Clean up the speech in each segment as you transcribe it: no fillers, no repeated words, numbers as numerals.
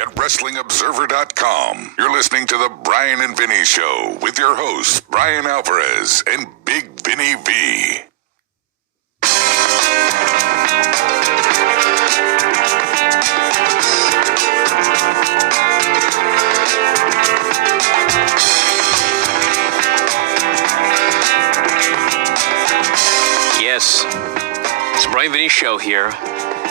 at WrestlingObserver.com. You're listening to the Brian and Vinny Show with your hosts, Brian Alvarez and Big Vinny V. Yes, it's the Brian Vinny Show here.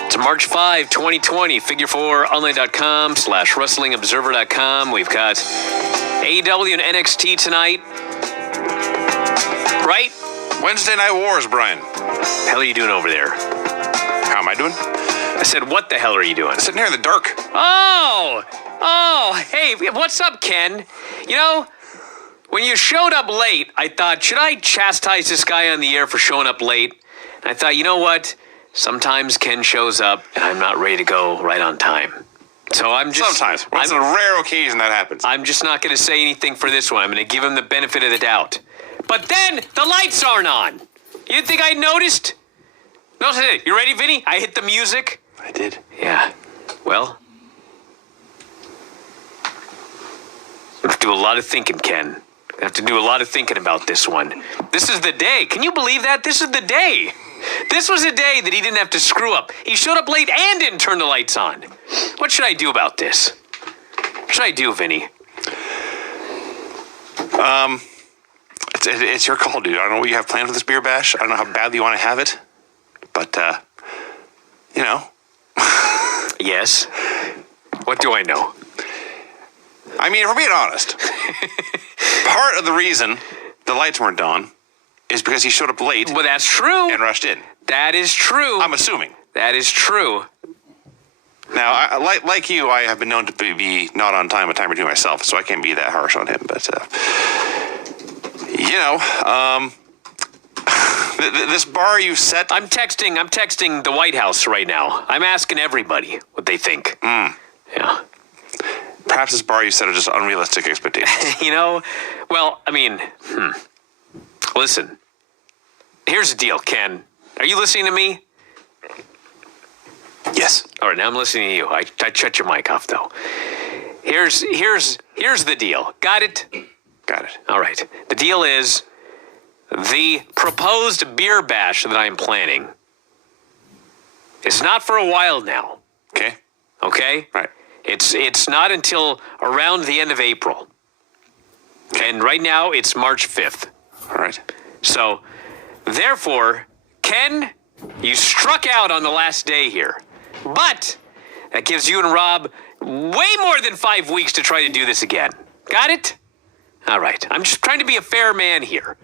It's March 5, 2020. Figure4online.com/WrestlingObserver.com. We've got AEW and NXT tonight. Right? Wednesday Night Wars, Brian. The hell are you doing over there? How am I doing? I said, what the hell are you doing? Sitting here in the dark. Oh, hey, what's up, Ken? You know, when you showed up late, I thought, should I chastise this guy on the air for showing up late? And I thought, you know what? Sometimes Ken shows up and I'm not ready to go right on time. So I'm just... Sometimes. Well, it's a rare occasion that happens. I'm just not going to say anything for this one. I'm going to give him the benefit of the doubt. But then the lights aren't on. You didn't think I noticed? No, you ready, Vinny? I hit the music. I did. Yeah. Well, I have to do a lot of thinking, Ken. I have to do a lot of thinking about this one. This is the day. Can you believe that? This is the day. This was a day that he didn't have to screw up. He showed up late and didn't turn the lights on. What should I do about this? What should I do, Vinny? It's your call, dude. I don't know what you have planned for this beer bash. I don't know how badly you want to have it. But, you know. Yes. What do I know? I mean, if we're being honest, part of the reason the lights weren't on is because he showed up late. Well, that's true. And rushed in. That is true. I'm assuming. That is true. Now, like you, I have been known to be not on time a time or two myself, so I can't be that harsh on him. But, you know, this bar you set... I'm texting the White House right now. I'm asking everybody what they think. Yeah. Perhaps this bar you set are just unrealistic expectations. You know, well, I mean, listen. Here's the deal, Ken. Are you listening to me? Yes. All right, now I'm listening to you. I shut your mic off, though. Here's the deal. Got it? Got it. All right. The deal is the proposed beer bash that I'm planning is not for a while now. Okay. Okay? Right. It's not until around the end of April. And right now, it's March 5th. All right. So, therefore, Ken, you struck out on the last day here. But that gives you and Rob way more than 5 weeks to try to do this again. Got it? All right. I'm just trying to be a fair man here.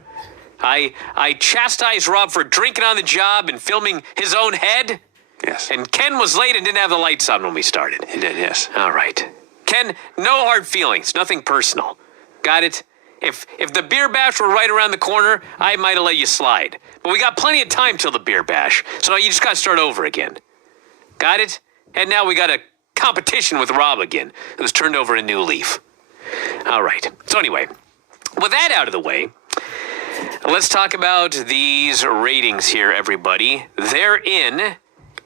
I chastised Rob for drinking on the job and filming his own head. Yes. And Ken was late and didn't have the lights on when we started. He did, yes. All right. Ken, no hard feelings. Nothing personal. Got it? If the beer bash were right around the corner, I might have let you slide. But we got plenty of time till the beer bash, so you just got to start over again. Got it? And now we got a competition with Rob again, who's turned over a new leaf. All right. So anyway, with that out of the way, let's talk about these ratings here, everybody. They're in,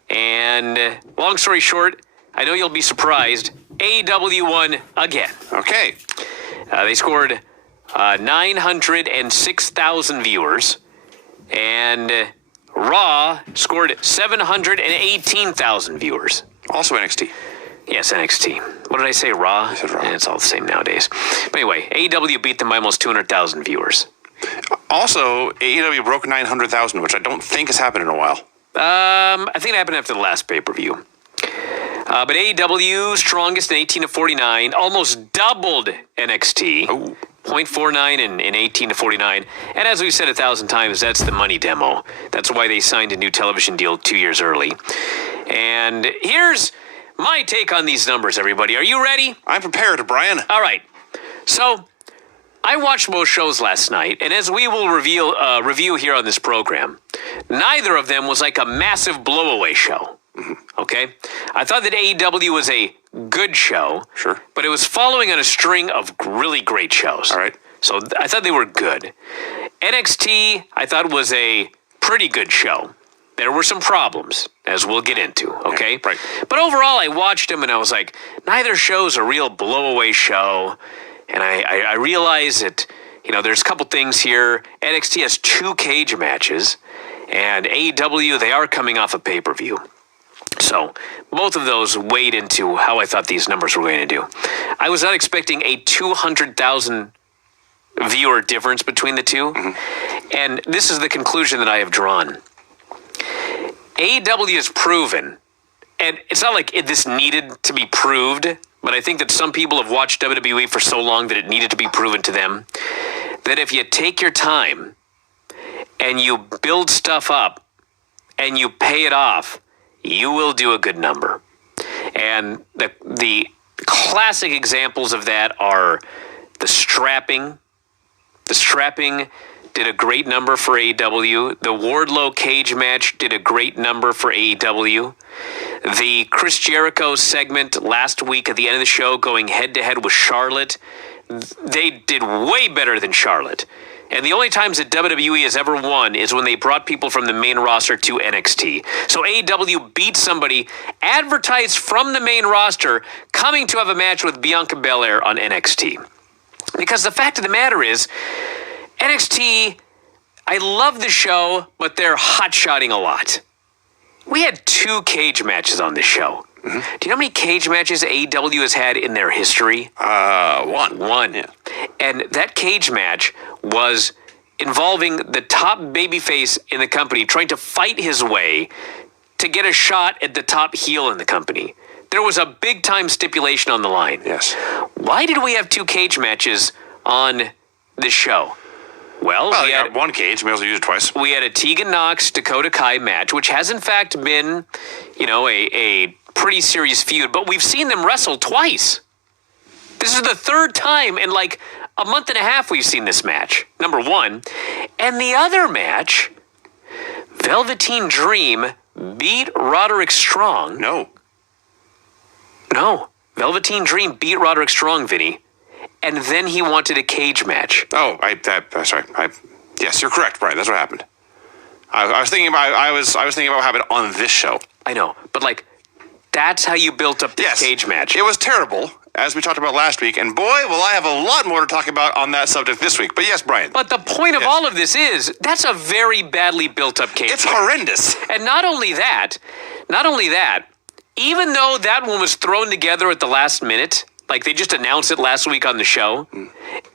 and long story short, I know you'll be surprised, AEW won again. Okay. They scored 906,000 viewers, and Raw scored 718,000 viewers. Also NXT. Yes, NXT. What did I say, Raw? I said Raw. It's all the same nowadays. But anyway, AEW beat them by almost 200,000 viewers. Also, AEW broke 900,000, which I don't think has happened in a while. I think it happened after the last pay-per-view. But AEW, strongest in 18 to 49, almost doubled NXT. Oh. 0.49 in 18 to 49. And as we've said 1,000 times, that's the money demo. That's why they signed a new television deal 2 years early. And here's my take on these numbers, everybody. Are you ready? I'm prepared, Brian. All right. So I watched both shows last night, and as we will review here on this program, neither of them was like a massive blowaway show. Okay? I thought that AEW was a good show. Sure. But it was following on a string of really great shows. All right. So I thought they were good. NXT, I thought was a pretty good show. there were some problems, as we'll get into, okay? Yeah, right. But overall, I watched them and I was like, neither show's a real blow-away show. And I realized that, there's a couple things here. NXT has 2 cage matches, and AEW, they are coming off a pay-per-view. So both of those weighed into how I thought these numbers were going to do. I was not expecting a 200,000 viewer difference between the two. Mm-hmm. And this is the conclusion that I have drawn. AEW has proven, and it's not like this needed to be proved, but I think that some people have watched WWE for so long that it needed to be proven to them, that if you take your time and you build stuff up and you pay it off, you will do a good number. And the classic examples of that are the strapping. The strapping did a great number for AEW. The Wardlow cage match did a great number for AEW. The Chris Jericho segment last week at the end of the show going head-to-head with Charlotte, they did way better than Charlotte. And the only times that WWE has ever won is when they brought people from the main roster to NXT. So AEW beat somebody advertised from the main roster coming to have a match with Bianca Belair on NXT. Because the fact of the matter is, NXT, I love the show, but they're hot-shotting a lot. We had 2 cage matches on this show. Mm-hmm. Do you know how many cage matches AEW has had in their history? 1. Yeah. And that cage match was involving the top babyface in the company trying to fight his way to get a shot at the top heel in the company. There was a big-time stipulation on the line. Yes. Why did we have 2 cage matches on this show? Well, we had 1 cage. We also used it twice. We had a Tegan Nox Dakota Kai match, which has in fact been, a pretty serious feud, but we've seen them wrestle twice. This is the 3rd time in like a month and a half we've seen this match, number 1. And the other match, Velveteen Dream beat Roderick Strong. No. Velveteen Dream beat Roderick Strong, Vinny. And then he wanted a cage match. Oh, sorry. Yes, you're correct, Brian. That's what happened. I was thinking about what happened on this show. I know, but that's how you built up this cage match. It was terrible, as we talked about last week, and boy, will I have a lot more to talk about on that subject this week. But yes, Brian. But the point of all of this is, that's a very badly built up cage match. It's horrendous. And not only that, even though that one was thrown together at the last minute, like they just announced it last week on the show,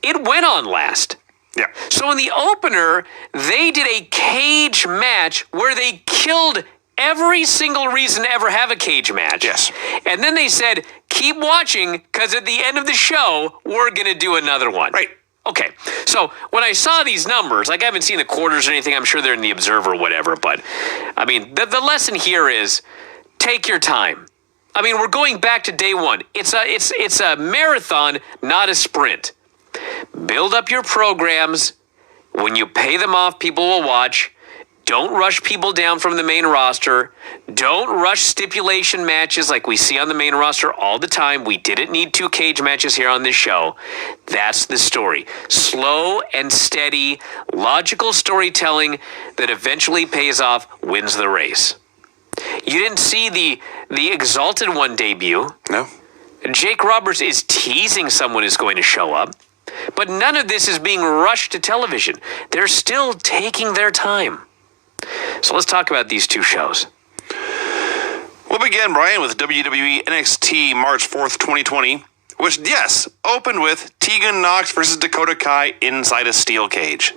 it went on last. Yeah. So in the opener, they did a cage match where they killed every single reason to ever have a cage match. Yes. And then they said, keep watching, because at the end of the show, we're going to do another one. Right. Okay. So when I saw these numbers, I haven't seen the quarters or anything. I'm sure they're in the Observer or whatever. But, the lesson here is take your time. We're going back to day 1. It's a marathon, not a sprint. Build up your programs. When you pay them off, people will watch. Don't rush people down from the main roster. Don't rush stipulation matches like we see on the main roster all the time. We didn't need 2 cage matches here on this show. That's the story. Slow and steady, logical storytelling that eventually pays off, wins the race. You didn't see the Exalted One debut. No. Jake Roberts is teasing someone is going to show up. But none of this is being rushed to television. They're still taking their time. So let's talk about these 2 shows. We'll begin, Brian, with WWE NXT March 4th, 2020, which, yes, opened with Tegan Nox versus Dakota Kai inside a steel cage.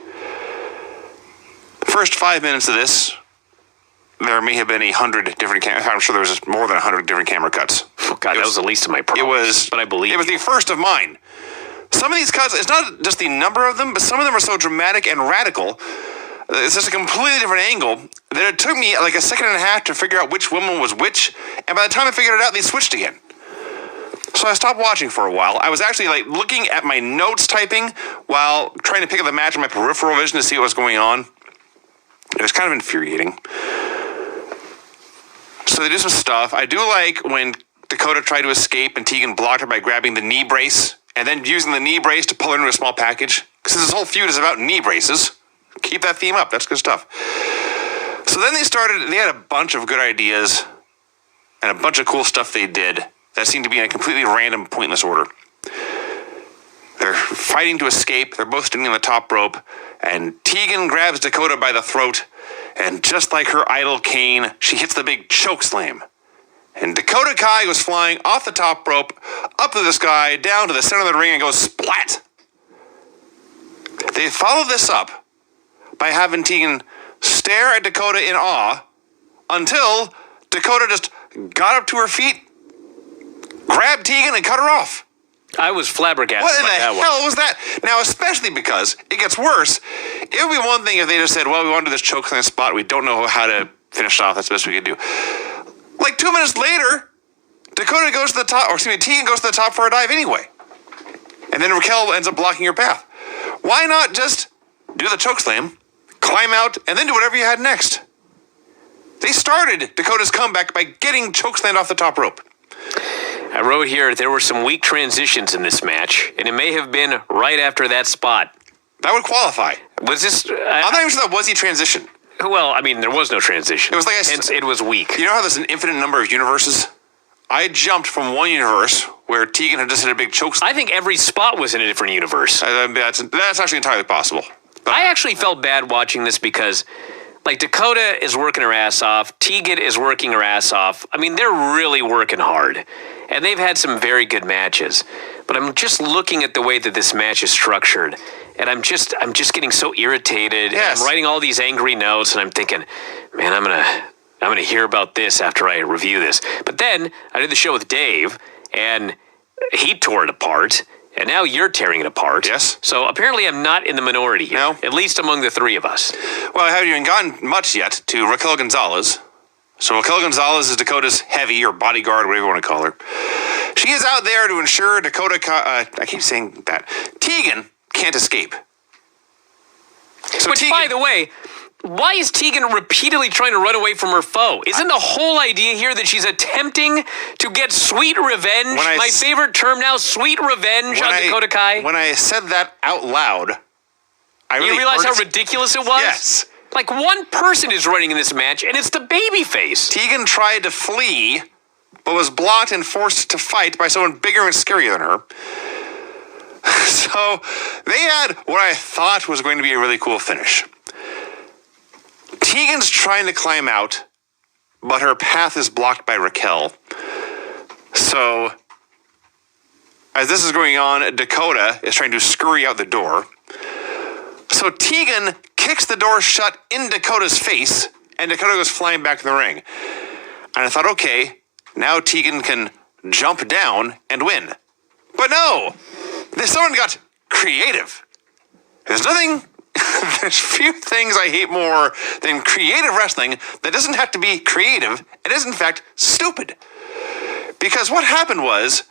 First 5 minutes of this, there may have been 100 different I'm sure there was more than 100 different camera cuts. Oh, God, that was the least of my problems. But I believe it was the first of mine. Some of these cuts, it's not just the number of them, but some of them are so dramatic and radical. It's just a completely different angle that it took me like a second and a half to figure out which woman was which. And by the time I figured it out, they switched again. So I stopped watching for a while. I was actually looking at my notes typing while trying to pick up the match on my peripheral vision to see what was going on. It was kind of infuriating. So they do some stuff. I do like when Dakota tried to escape and Tegan blocked her by grabbing the knee brace and then using the knee brace to pull her into a small package. Because this whole feud is about knee braces. Keep that theme up. That's good stuff. So So then they had a bunch of good ideas and a bunch of cool stuff they did that seemed to be in a completely random, pointless order. They're fighting to escape. They're both standing on the top rope, and Tegan grabs Dakota by the throat, and just like her idol Kane, she hits the big choke slam. And Dakota Kai goes flying off the top rope, up to the sky, down to the center of the ring, and goes splat. They follow this up by having Tegan stare at Dakota in awe until Dakota just got up to her feet, grabbed Tegan, and cut her off. I was flabbergasted What in by that the hell was that? Now, especially because it gets worse. It would be one thing if they just said, well, we want to do this chokeslam spot. We don't know how to finish it off. That's the best we can do. Like 2 minutes later, Dakota goes to the top, or excuse me, Tegan goes to the top for a dive anyway. And then Raquel ends up blocking her path. Why not just do the chokeslam, climb out, and then do whatever you had next? They started Dakota's comeback by getting chokeslammed off the top rope. I wrote here there were some weak transitions in this match, and it may have been right after that spot. That would qualify. Was this? I'm not even sure that was a transition. Well, I mean, there was no transition. It was like hence it was weak. You know how there's an infinite number of universes? I jumped from one universe where Tegan had just hit a big choke slam. I think every spot was in a different universe. That's actually entirely possible. But I actually felt bad watching this because, like, Dakota is working her ass off. Tegan is working her ass off. I mean, they're really working hard. And they've had some very good matches. But I'm just looking at the way that this match is structured. And I'm just getting so irritated. Yes. And I'm writing all these angry notes, and I'm thinking, man, I'm gonna hear about this after I review this. But then I did the show with Dave, and he tore it apart. And now you're tearing it apart. Yes. So apparently I'm not in the minority here. No. At least among the three of us. Well, I haven't even gotten much yet to Raquel Gonzalez. So Raquel Gonzalez is Dakota's heavy or bodyguard, whatever you want to call her. She is out there to ensure I keep saying that. Tegan can't escape. So Which, by the way, why is Tegan repeatedly trying to run away from her foe? Isn't the whole idea here that she's attempting to get sweet revenge? My favorite term now, sweet revenge on Dakota Kai. When I said that out loud, You realize how ridiculous it was? Yes. Like, one person is running in this match, and it's the babyface. Tegan tried to flee, but was blocked and forced to fight by someone bigger and scarier than her. So they had what I thought was going to be a really cool finish. Tegan's trying to climb out, but her path is blocked by Raquel. So as this is going on, Dakota is trying to scurry out the door. So Tegan kicks the door shut in Dakota's face, and Dakota goes flying back to the ring. And I thought, okay, now Tegan can jump down and win. But no! Someone got creative. There's few things I hate more than creative wrestling that doesn't have to be creative. It is, in fact, stupid. Because what happened was,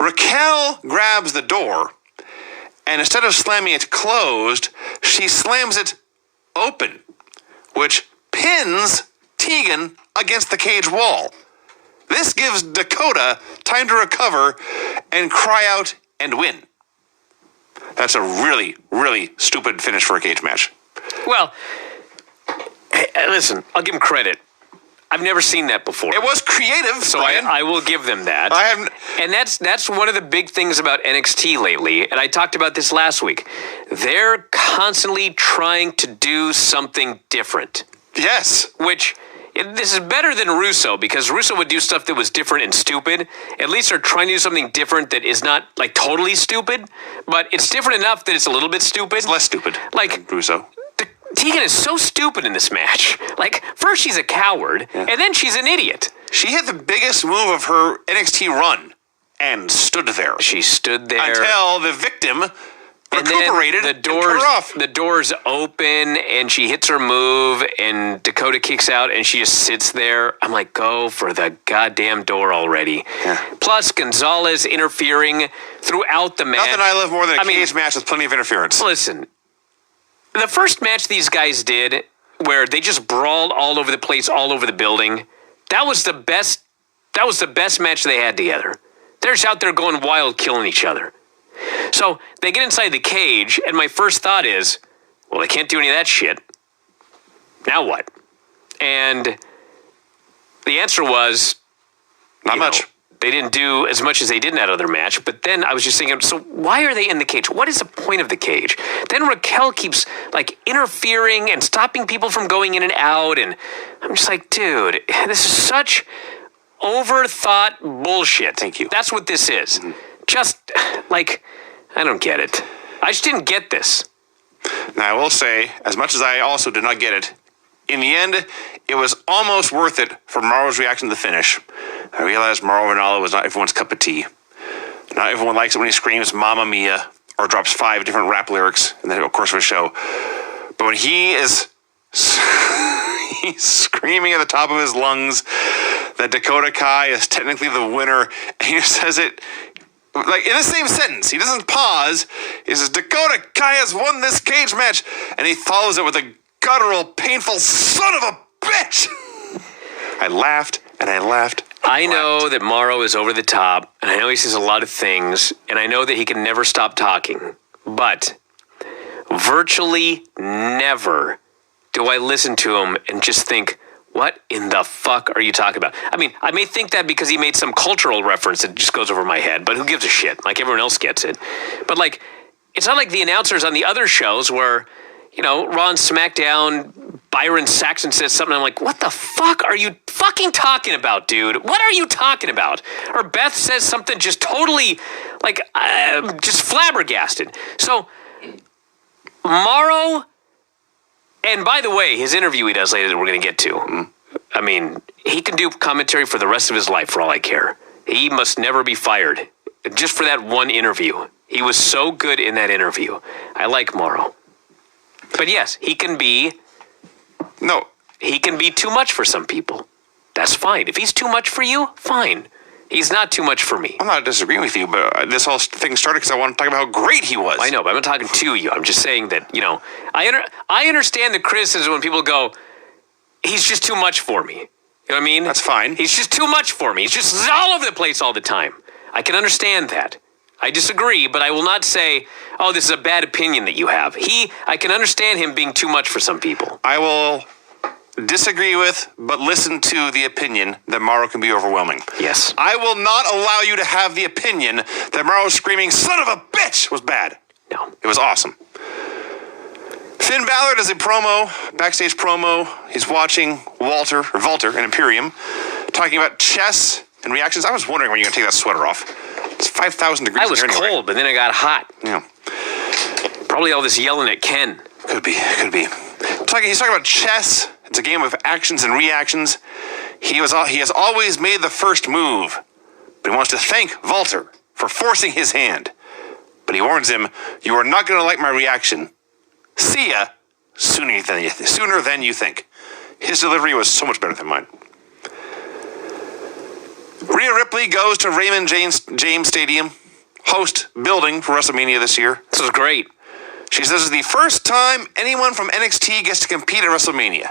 Raquel grabs the door, and instead of slamming it closed, she slams it open, which pins Tegan against the cage wall. This gives Dakota time to recover and cry out and win. That's a really, really stupid finish for a cage match. Well, hey, listen, I'll give them credit. I've never seen that before. It was creative, so Brian. I will give them that. And that's one of the big things about NXT lately, and I talked about this last week. They're constantly trying to do something different. Yes. This is better than Russo, because Russo would do stuff that was different and stupid. At least they're trying to do something different that is not, like, totally stupid, but it's different enough that it's a little bit stupid. It's less stupid than Russo. Tegan is so stupid in this match. Like, first she's a coward, and then she's an idiot. She hit the biggest move of her NXT run and stood there. She stood there until the victim recuperated and turned her off. The doors open, and she hits her move, and Dakota kicks out, and she just sits there. I'm like, go for the goddamn door already. Yeah. Plus, Gonzalez interfering throughout the match. Nothing I love more than a cage match with plenty of interference. Listen, the first match these guys did, where they just brawled all over the place, all over the building, that was the best match they had together. They're just out there going wild, killing each other. So they get inside the cage, and my first thought is, well, they can't do any of that shit. Now what? And the answer was... Not much. They didn't do as much as they did in that other match. But then I was just thinking, so why are they in the cage? What is the point of the cage? Then Raquel keeps, like, interfering and stopping people from going in and out. And I'm just like, dude, this is such overthought bullshit. Thank you. That's what this is. Just, like, I don't get it. I just didn't get this. Now, I will say, as much as I also did not get it, in the end, it was almost worth it for Mauro's reaction to the finish. I realized Mauro Ranallo was not everyone's cup of tea. Not everyone likes it when he screams Mamma Mia or drops 5 different rap lyrics in the course of a show. But when he is he's screaming at the top of his lungs that Dakota Kai is technically the winner, and he says it like in the same sentence. He doesn't pause. He says, Dakota Kai has won this cage match, and he follows it with a guttural, painful son of a bitch. I laughed and I laughed. I know that Mauro is over the top, and I know he says a lot of things, and I know that he can never stop talking. But virtually never do I listen to him and just think, what in the fuck are you talking about? I mean, I may think that because he made some cultural reference that just goes over my head, but who gives a shit? Like, everyone else gets it. But, like, it's not like the announcers on the other shows where, you know, Raw and SmackDown, Byron Saxon says something. I'm like, what the fuck are you fucking talking about, dude? What are you talking about? Or Beth says something just totally, like, just flabbergasted. So, Mauro, and by the way, his interview he does later that we're going to get to, I mean, he can do commentary for the rest of his life for all I care. He must never be fired. Just for that one interview. He was so good in that interview. I like Mauro. But yes, he can be too much for some people. That's fine. If he's too much for you, fine. He's not too much for me. I'm not disagreeing with you, but this whole thing started because I want to talk about how great he was. I know, but I'm not talking to you. I'm just saying that, you know, I understand the criticism when people go, he's just too much for me. You know what I mean? That's fine. He's just too much for me. He's just all over the place all the time. I can understand that. I disagree, but I will not say, oh, this is a bad opinion that you have. I can understand him being too much for some people. I will disagree with, but listen to the opinion that Mauro can be overwhelming. Yes. I will not allow you to have the opinion that Mauro screaming, son of a bitch, was bad. No. It was awesome. Finn Balor does a backstage promo. He's watching Walter in Imperium, talking about chess and reactions. I was wondering when you're going to take that sweater off. It's 5,000 degrees. I was cold, but then it got hot. Yeah. Probably all this yelling at Ken. Could be. He's talking about chess. It's a game of actions and reactions. He has always made the first move, but he wants to thank Walter for forcing his hand. But he warns him, you are not going to like my reaction. See ya sooner than you think. His delivery was so much better than mine. Rhea Ripley goes to Raymond James Stadium, host building for WrestleMania this year. This was great. She says it's the first time anyone from NXT gets to compete at WrestleMania.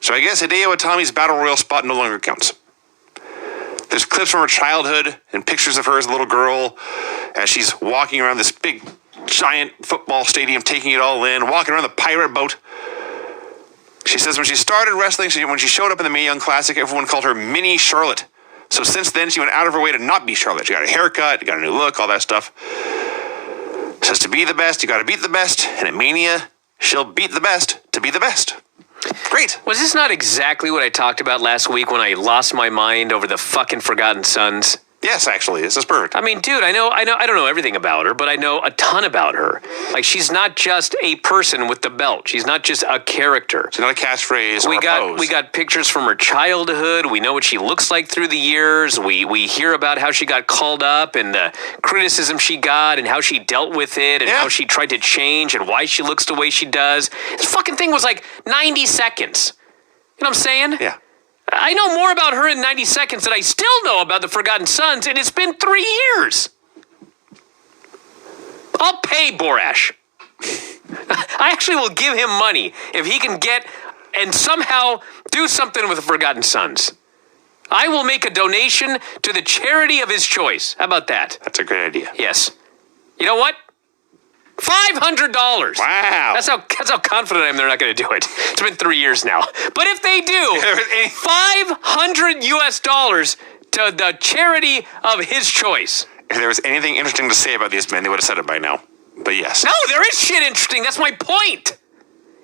So I guess Hideo Itami's Battle Royal spot no longer counts. There's clips from her childhood and pictures of her as a little girl as she's walking around this big, giant football stadium, taking it all in, walking around the pirate boat. She says when she started wrestling, when she showed up in the Mae Young Classic, everyone called her Mini Charlotte. So since then, she went out of her way to not be Charlotte. She got a haircut, got a new look, all that stuff. Says to be the best, you got to beat the best. And at Mania, she'll beat the best to be the best. Great. Was this not exactly what I talked about last week when I lost my mind over the fucking Forgotten Sons? Yes, actually, this is perfect. I mean, dude, I don't know everything about her, but I know a ton about her. Like, she's not just a person with the belt. She's not just a character. It's not a catchphrase or a pose. We got pictures from her childhood. We know what she looks like through the years. We hear about how she got called up and the criticism she got and how she dealt with it and how she tried to change and why she looks the way she does. This fucking thing was like 90 seconds. You know what I'm saying? Yeah. I know more about her in 90 seconds than I still know about the Forgotten Sons, and it's been 3 years. I'll pay Borash. I actually will give him money if he can get and somehow do something with the Forgotten Sons. I will make a donation to the charity of his choice. How about that? That's a great idea. Yes. You know what? $500. Wow. That's how confident I am they're not going to do it. It's been 3 years now. But if they do, $500 to the charity of his choice. If there was anything interesting to say about these men, they would have said it by now. But yes. No, there is shit interesting. That's my point.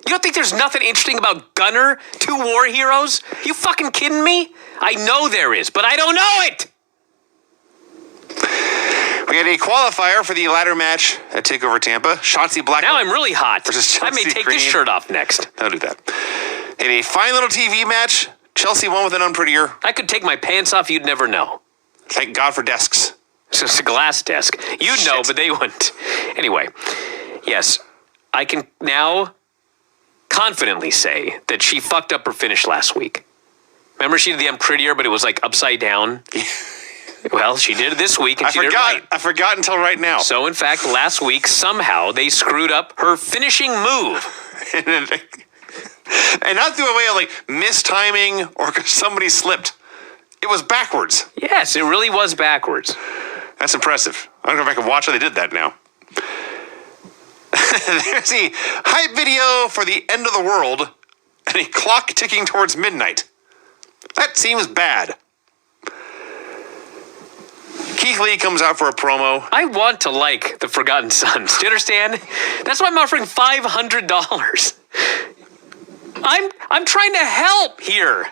You don't think there's nothing interesting about Gunner, 2 war heroes? You fucking kidding me? I know there is, but I don't know it. We had a qualifier for the ladder match at TakeOver Tampa. Shotzi Black. Now I'm really hot. Versus I may Chelsea take Green. this shirt off next. Don't do that. In a fine little TV match, Chelsea won with an unprettier. I could take my pants off. You'd never know. Thank God for desks. It's just a glass desk. You'd know, but they wouldn't. Anyway, yes, I can now confidently say that she fucked up her finish last week. Remember she did the I'm prettier, but it was like upside down? Well, she did it this week, and she did it right. I forgot until right now. So, in fact, last week, somehow, they screwed up her finishing move. And not through a way of like mistiming or because somebody slipped. It was backwards. Yes, it really was backwards. That's impressive. I'm going to go back and watch how they did that now. There's a hype video for the end of the world and a clock ticking towards midnight. That seems bad. Keith Lee comes out for a promo. I want to like the Forgotten Sons. Do you understand? That's why I'm offering $500. I'm trying to help here.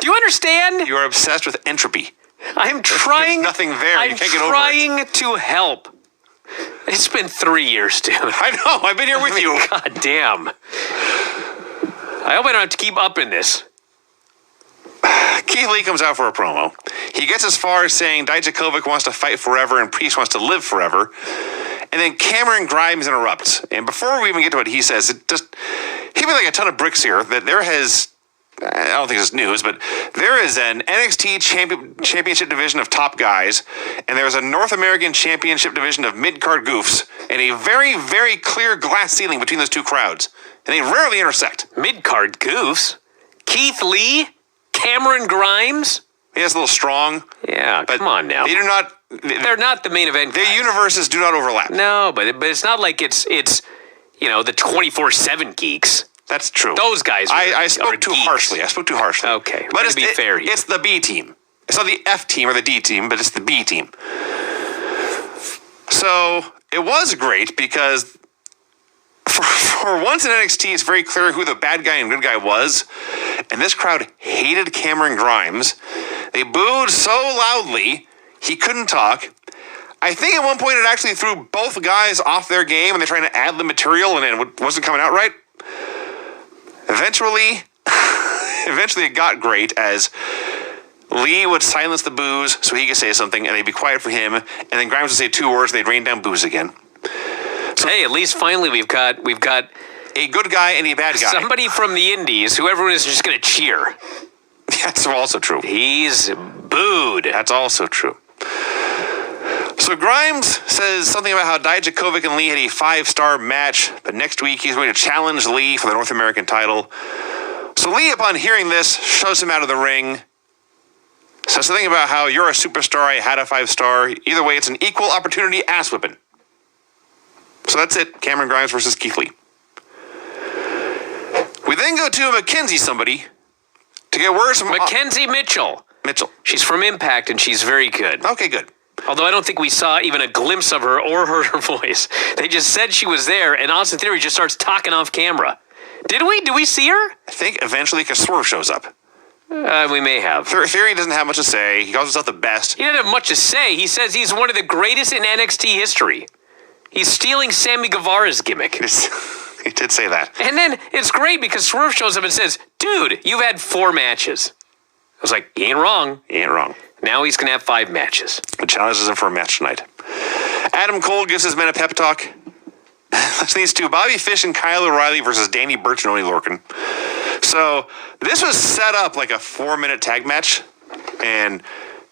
Do you understand? You are obsessed with entropy. I'm trying. There's nothing there. I'm You can't get over it. trying to help. It's been 3 years, dude. I know. I've been here with you. God damn. I hope I don't have to keep up in this. Keith Lee comes out for a promo. He gets as far as saying Dijakovic wants to fight forever and Priest wants to live forever. And then Cameron Grimes interrupts. And before we even get to what he says, it just hit me like a ton of bricks here that there has, I don't think it's news, but there is an NXT championship division of top guys, and there's a North American championship division of mid-card goofs, and a very, very clear glass ceiling between those two crowds. And they rarely intersect. Mid-card goofs? Keith Lee? Cameron Grimes? He is a little strong. Yeah, but come on now. They do not. They're not the main event Their guys. universes do not overlap. No, but it's not like it's the 24/7 geeks. That's true. Those guys I are spoke too geeks. harshly. Okay, But to be fair here. it's the B team. It's not the F team or the D team, but it's the B team. So it was great because for once in NXT, it's very clear who the bad guy and good guy was. And this crowd hated Cameron Grimes. They booed so loudly, he couldn't talk. I think at one point it actually threw both guys off their game and they're trying to add the material and it wasn't coming out right. Eventually it got great as Lee would silence the boos so he could say something and they'd be quiet for him. And then Grimes would say 2 words and they'd rain down boos again. So, hey, at least finally we've got a good guy and a bad guy. somebody from the Indies who everyone is just going to cheer. That's also true. He's booed. That's also true. So Grimes says something about how Dijakovic and Lee had a 5-star match, but next week he's going to challenge Lee for the North American title. So Lee, upon hearing this, shoves him out of the ring. Says something about how you're a superstar, I had a 5-star. Either way, it's an equal opportunity ass whipping. So that's it. Cameron Grimes versus Keith Lee. We then go to Mackenzie somebody to get words from Mackenzie Mitchell. She's from Impact, and she's very good. Okay, good. Although I don't think we saw even a glimpse of her or heard her voice. They just said she was there, and Austin Theory just starts talking off camera. Did we? Did we see her? I think eventually because Swerve shows up. We may have. Theory doesn't have much to say. He calls himself the best. He doesn't have much to say. He says he's one of the greatest in NXT history. He's stealing Sammy Guevara's gimmick. He did say that. And then it's great because Swerve shows up and says, dude, you've had 4 matches. I was like, he ain't wrong. He ain't wrong. Now he's going to have 5 matches. The challenges him for a match tonight. Adam Cole gives his men a pep talk. These two, Bobby Fish and Kyle O'Reilly versus Danny Burch and Oney Lorcan. So this was set up like a 4-minute tag match. And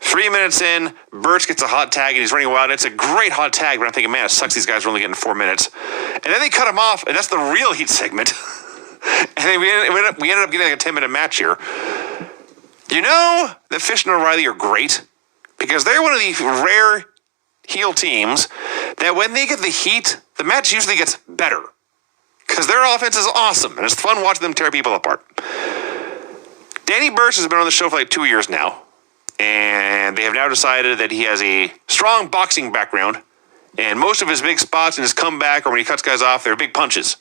3 minutes in, Burch gets a hot tag and he's running wild. It's a great hot tag, but I'm thinking, man, it sucks these guys are only getting 4 minutes. And then they cut him off, and that's the real heat segment. And then we ended up getting like a 10-minute match here. You know that Fish and O'Reilly are great because they're one of the rare heel teams that when they get the heat, the match usually gets better. Because their offense is awesome, and it's fun watching them tear people apart. Danny Burch has been on the show for like 2 years now, and they have now decided that he has a strong boxing background, and most of his big spots in his comeback or when he cuts guys off, they're big punches.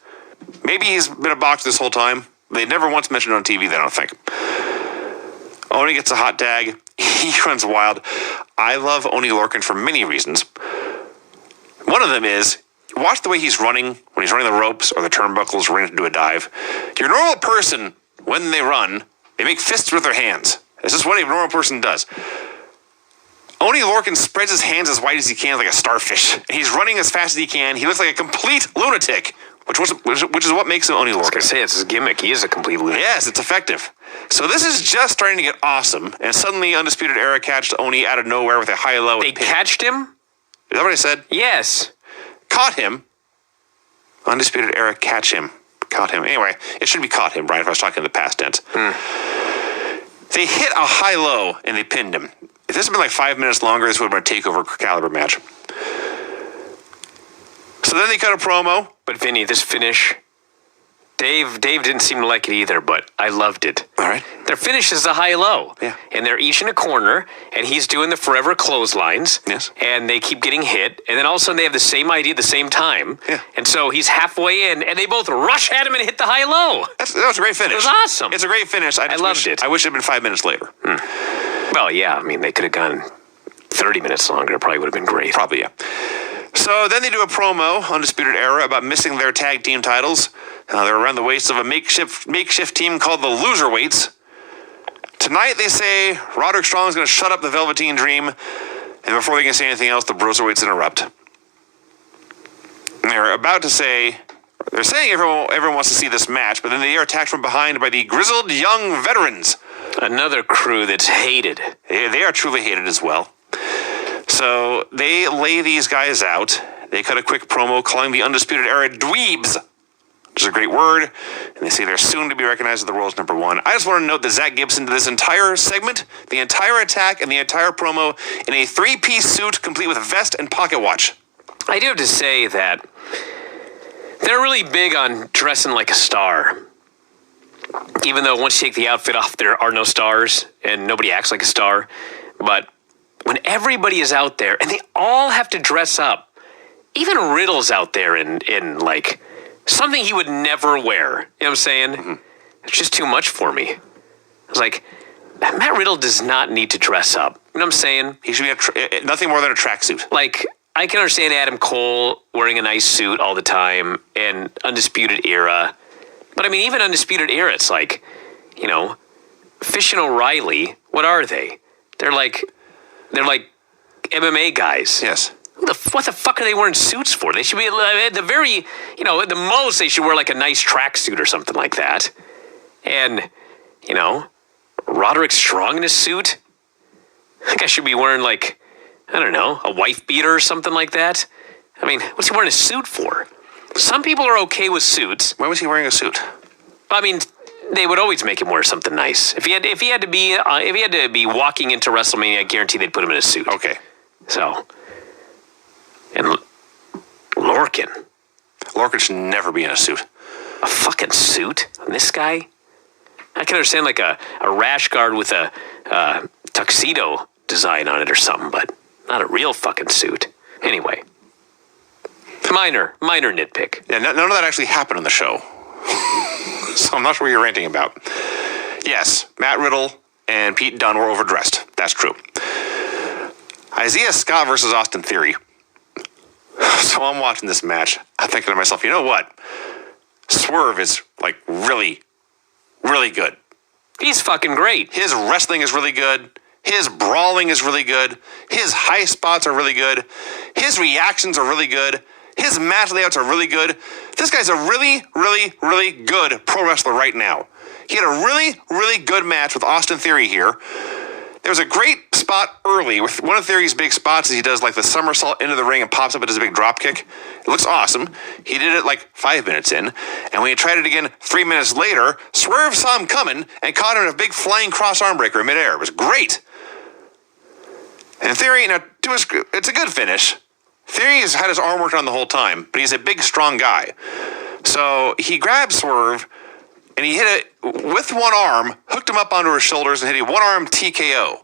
Maybe he's been a boxer this whole time. They never once mentioned it on TV, I don't think. Oni gets a hot tag. He runs wild. I love Oni Lorcan for many reasons. One of them is, watch the way he's running when he's running the ropes or the turnbuckles running to do a dive. Your normal person, when they run, they make fists with their hands. This is what a normal person does. Oni Lorcan spreads his hands as wide as he can like a starfish. He's running as fast as he can. He looks like a complete lunatic, which is what makes him Oni Lorcan. I was going to say, it's his gimmick. He is a complete lunatic. Yes, it's effective. So this is just starting to get awesome, and suddenly Undisputed Era catched Oni out of nowhere with a high-low. They catched him? Is that what I said? Yes. Caught him. Undisputed Era catch him. Caught him. Anyway, it should be caught him, Brian, if I was talking in the past tense. They hit a high-low, and they pinned him. If this had been like 5 minutes longer, this would have been a takeover caliber match. So then they cut a promo. But Vinny, this finish, Dave didn't seem to like it either, but I loved it. All right. Their finish is a high-low. Yeah. And they're each in a corner, and he's doing the forever clotheslines. Yes. And they keep getting hit, and then all of a sudden they have the same idea at the same time. Yeah. And so he's halfway in, and they both rush at him and hit the high-low. That was a great finish. It was awesome. It's a great finish. I loved it. I wish it had been 5 minutes later. Well, yeah, I mean, they could have gone 30 minutes longer. It probably would have been great. Probably, yeah. So then they do a promo, Undisputed Era, about missing their tag team titles. They're around the waist of a makeshift team called the Loserweights. Tonight they say Roderick Strong's going to shut up the Velveteen Dream, and before they can say anything else, the Broserweights interrupt. And they're about to say, they're saying everyone wants to see this match, but then they are attacked from behind by the grizzled young veterans. Another crew that's hated. They are truly hated as well. So they lay these guys out. They cut a quick promo calling the Undisputed Era dweebs, which is a great word. And they say they're soon to be recognized as the world's number one. I just want to note that Zach Gibson did this entire segment, the entire attack, and the entire promo in a three-piece suit complete with vest and pocket watch. I do have to say that they're really big on dressing like a star. Even though once you take the outfit off, there are no stars and nobody acts like a star. But when everybody is out there and they all have to dress up, even Riddle's out there in like something he would never wear. You know what I'm saying? Mm-hmm. It's just too much for me. I was like, Matt Riddle does not need to dress up. You know what I'm saying? He should be nothing more than a tracksuit. Like, I can understand Adam Cole wearing a nice suit all the time and Undisputed Era. But I mean, even Undisputed Era, it's like, you know, Fish and O'Reilly, what are they? They're like MMA guys. Yes. What the fuck are they wearing suits for? They should be at the very, you know, at the most they should wear like a nice tracksuit or something like that. And, you know, Roderick Strong in a suit? I think I should be wearing like, I don't know, a wife beater or something like that. I mean, what's he wearing a suit for? Some people are okay with suits. Why was he wearing a suit? I mean, they would always make him wear something nice. If he had to be walking into WrestleMania, I guarantee they'd put him in a suit. Okay. So, and Lorcan should never be in a suit. A fucking suit on this guy? I can understand like a rash guard with a tuxedo design on it or something, but not a real fucking suit. Anyway. Minor nitpick. Yeah, none of that actually happened on the show. So I'm not sure what you're ranting about. Yes, Matt Riddle and Pete Dunne were overdressed. That's true. Isaiah Scott versus Austin Theory. So I'm watching this match. I'm thinking to myself, you know what? Swerve is like really, really good. He's fucking great. His wrestling is really good. His brawling is really good. His high spots are really good. His reactions are really good. His match layouts are really good. This guy's a really, really, really good pro wrestler right now. He had a really, really good match with Austin Theory here. There was a great spot early with one of Theory's big spots is he does like the somersault into the ring and pops up at his big drop kick. It looks awesome. He did it like 5 minutes in. And when he tried it again 3 minutes later, Swerve saw him coming and caught him in a big flying cross arm breaker in midair. It was great. And Theory, it's a good finish. Theory has had his arm worked on the whole time, but he's a big, strong guy. So he grabbed Swerve, and he hit it with one arm, hooked him up onto his shoulders, and hit a one-arm TKO,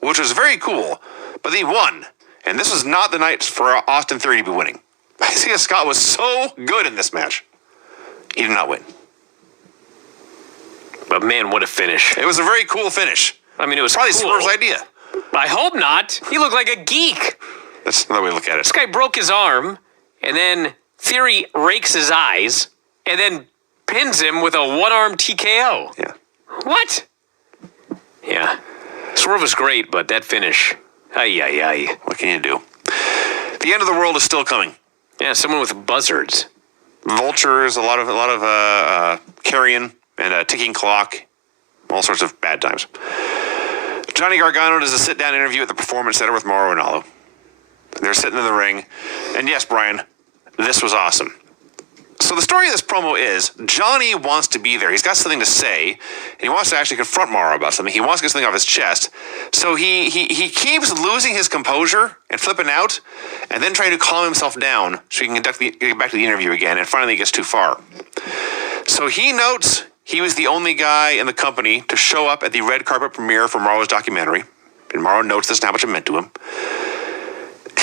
which was very cool. But he won, and this was not the night for Austin Theory to be winning. Isaiah Scott was so good in this match. He did not win. But man, what a finish. It was a very cool finish. I mean, it was probably cool. Swerve's idea. I hope not. He looked like a geek. That's another way to look at it. This guy broke his arm, and then Theory rakes his eyes, and then pins him with a one-arm TKO. Yeah. What? Yeah. Swerve was great, but that finish. Ay. What can you do? The end of the world is still coming. Yeah, someone with buzzards. Vultures, a lot of carrion and a ticking clock, all sorts of bad times. Johnny Gargano does a sit-down interview at the Performance Center with Mauro Ranallo. They're sitting in the ring, and yes, Brian, this was awesome. So the story of this promo is Johnny wants to be there. He's got something to say, and he wants to actually confront Mauro about something. He wants to get something off his chest. So he keeps losing his composure and flipping out, and then trying to calm himself down so he can get back to the interview again, and finally gets too far. So he notes he was the only guy in the company to show up at the red carpet premiere for Mauro's documentary, and Mauro notes this and how much it meant to him.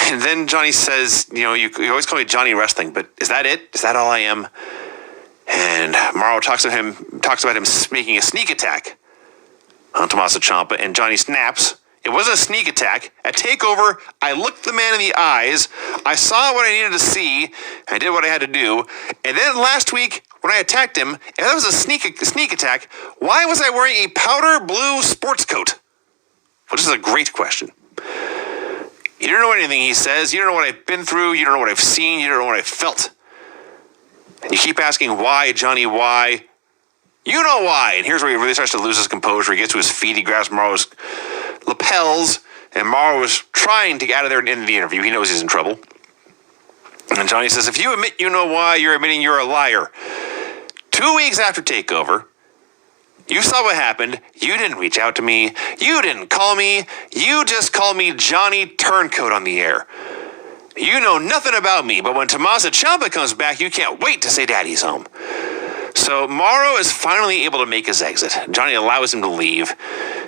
And then Johnny says, you always call me Johnny Wrestling, but is that it? Is that all I am? And Mauro talks about him making a sneak attack on Tommaso Ciampa, and Johnny snaps. It wasn't a sneak attack. At TakeOver, I looked the man in the eyes, I saw what I needed to see, I did what I had to do, and then last week, when I attacked him, if that was a sneak attack, why was I wearing a powder blue sports coat? Well, this is a great question. You don't know anything he says. You don't know what I've been through. You don't know what I've seen. You don't know what I've felt. And you keep asking, why, Johnny, why? You know why. And here's where he really starts to lose his composure. He gets to his feet. He grabs Mauro's lapels. And Mauro was trying to get out of there and end the interview. He knows he's in trouble. And Johnny says, if you admit you know why, you're admitting you're a liar. 2 weeks after TakeOver, you saw what happened. You didn't reach out to me. You didn't call me. You just called me Johnny Turncoat on the air. You know nothing about me, but when Tommaso Ciampa comes back, you can't wait to say Daddy's home. So Mauro is finally able to make his exit. Johnny allows him to leave,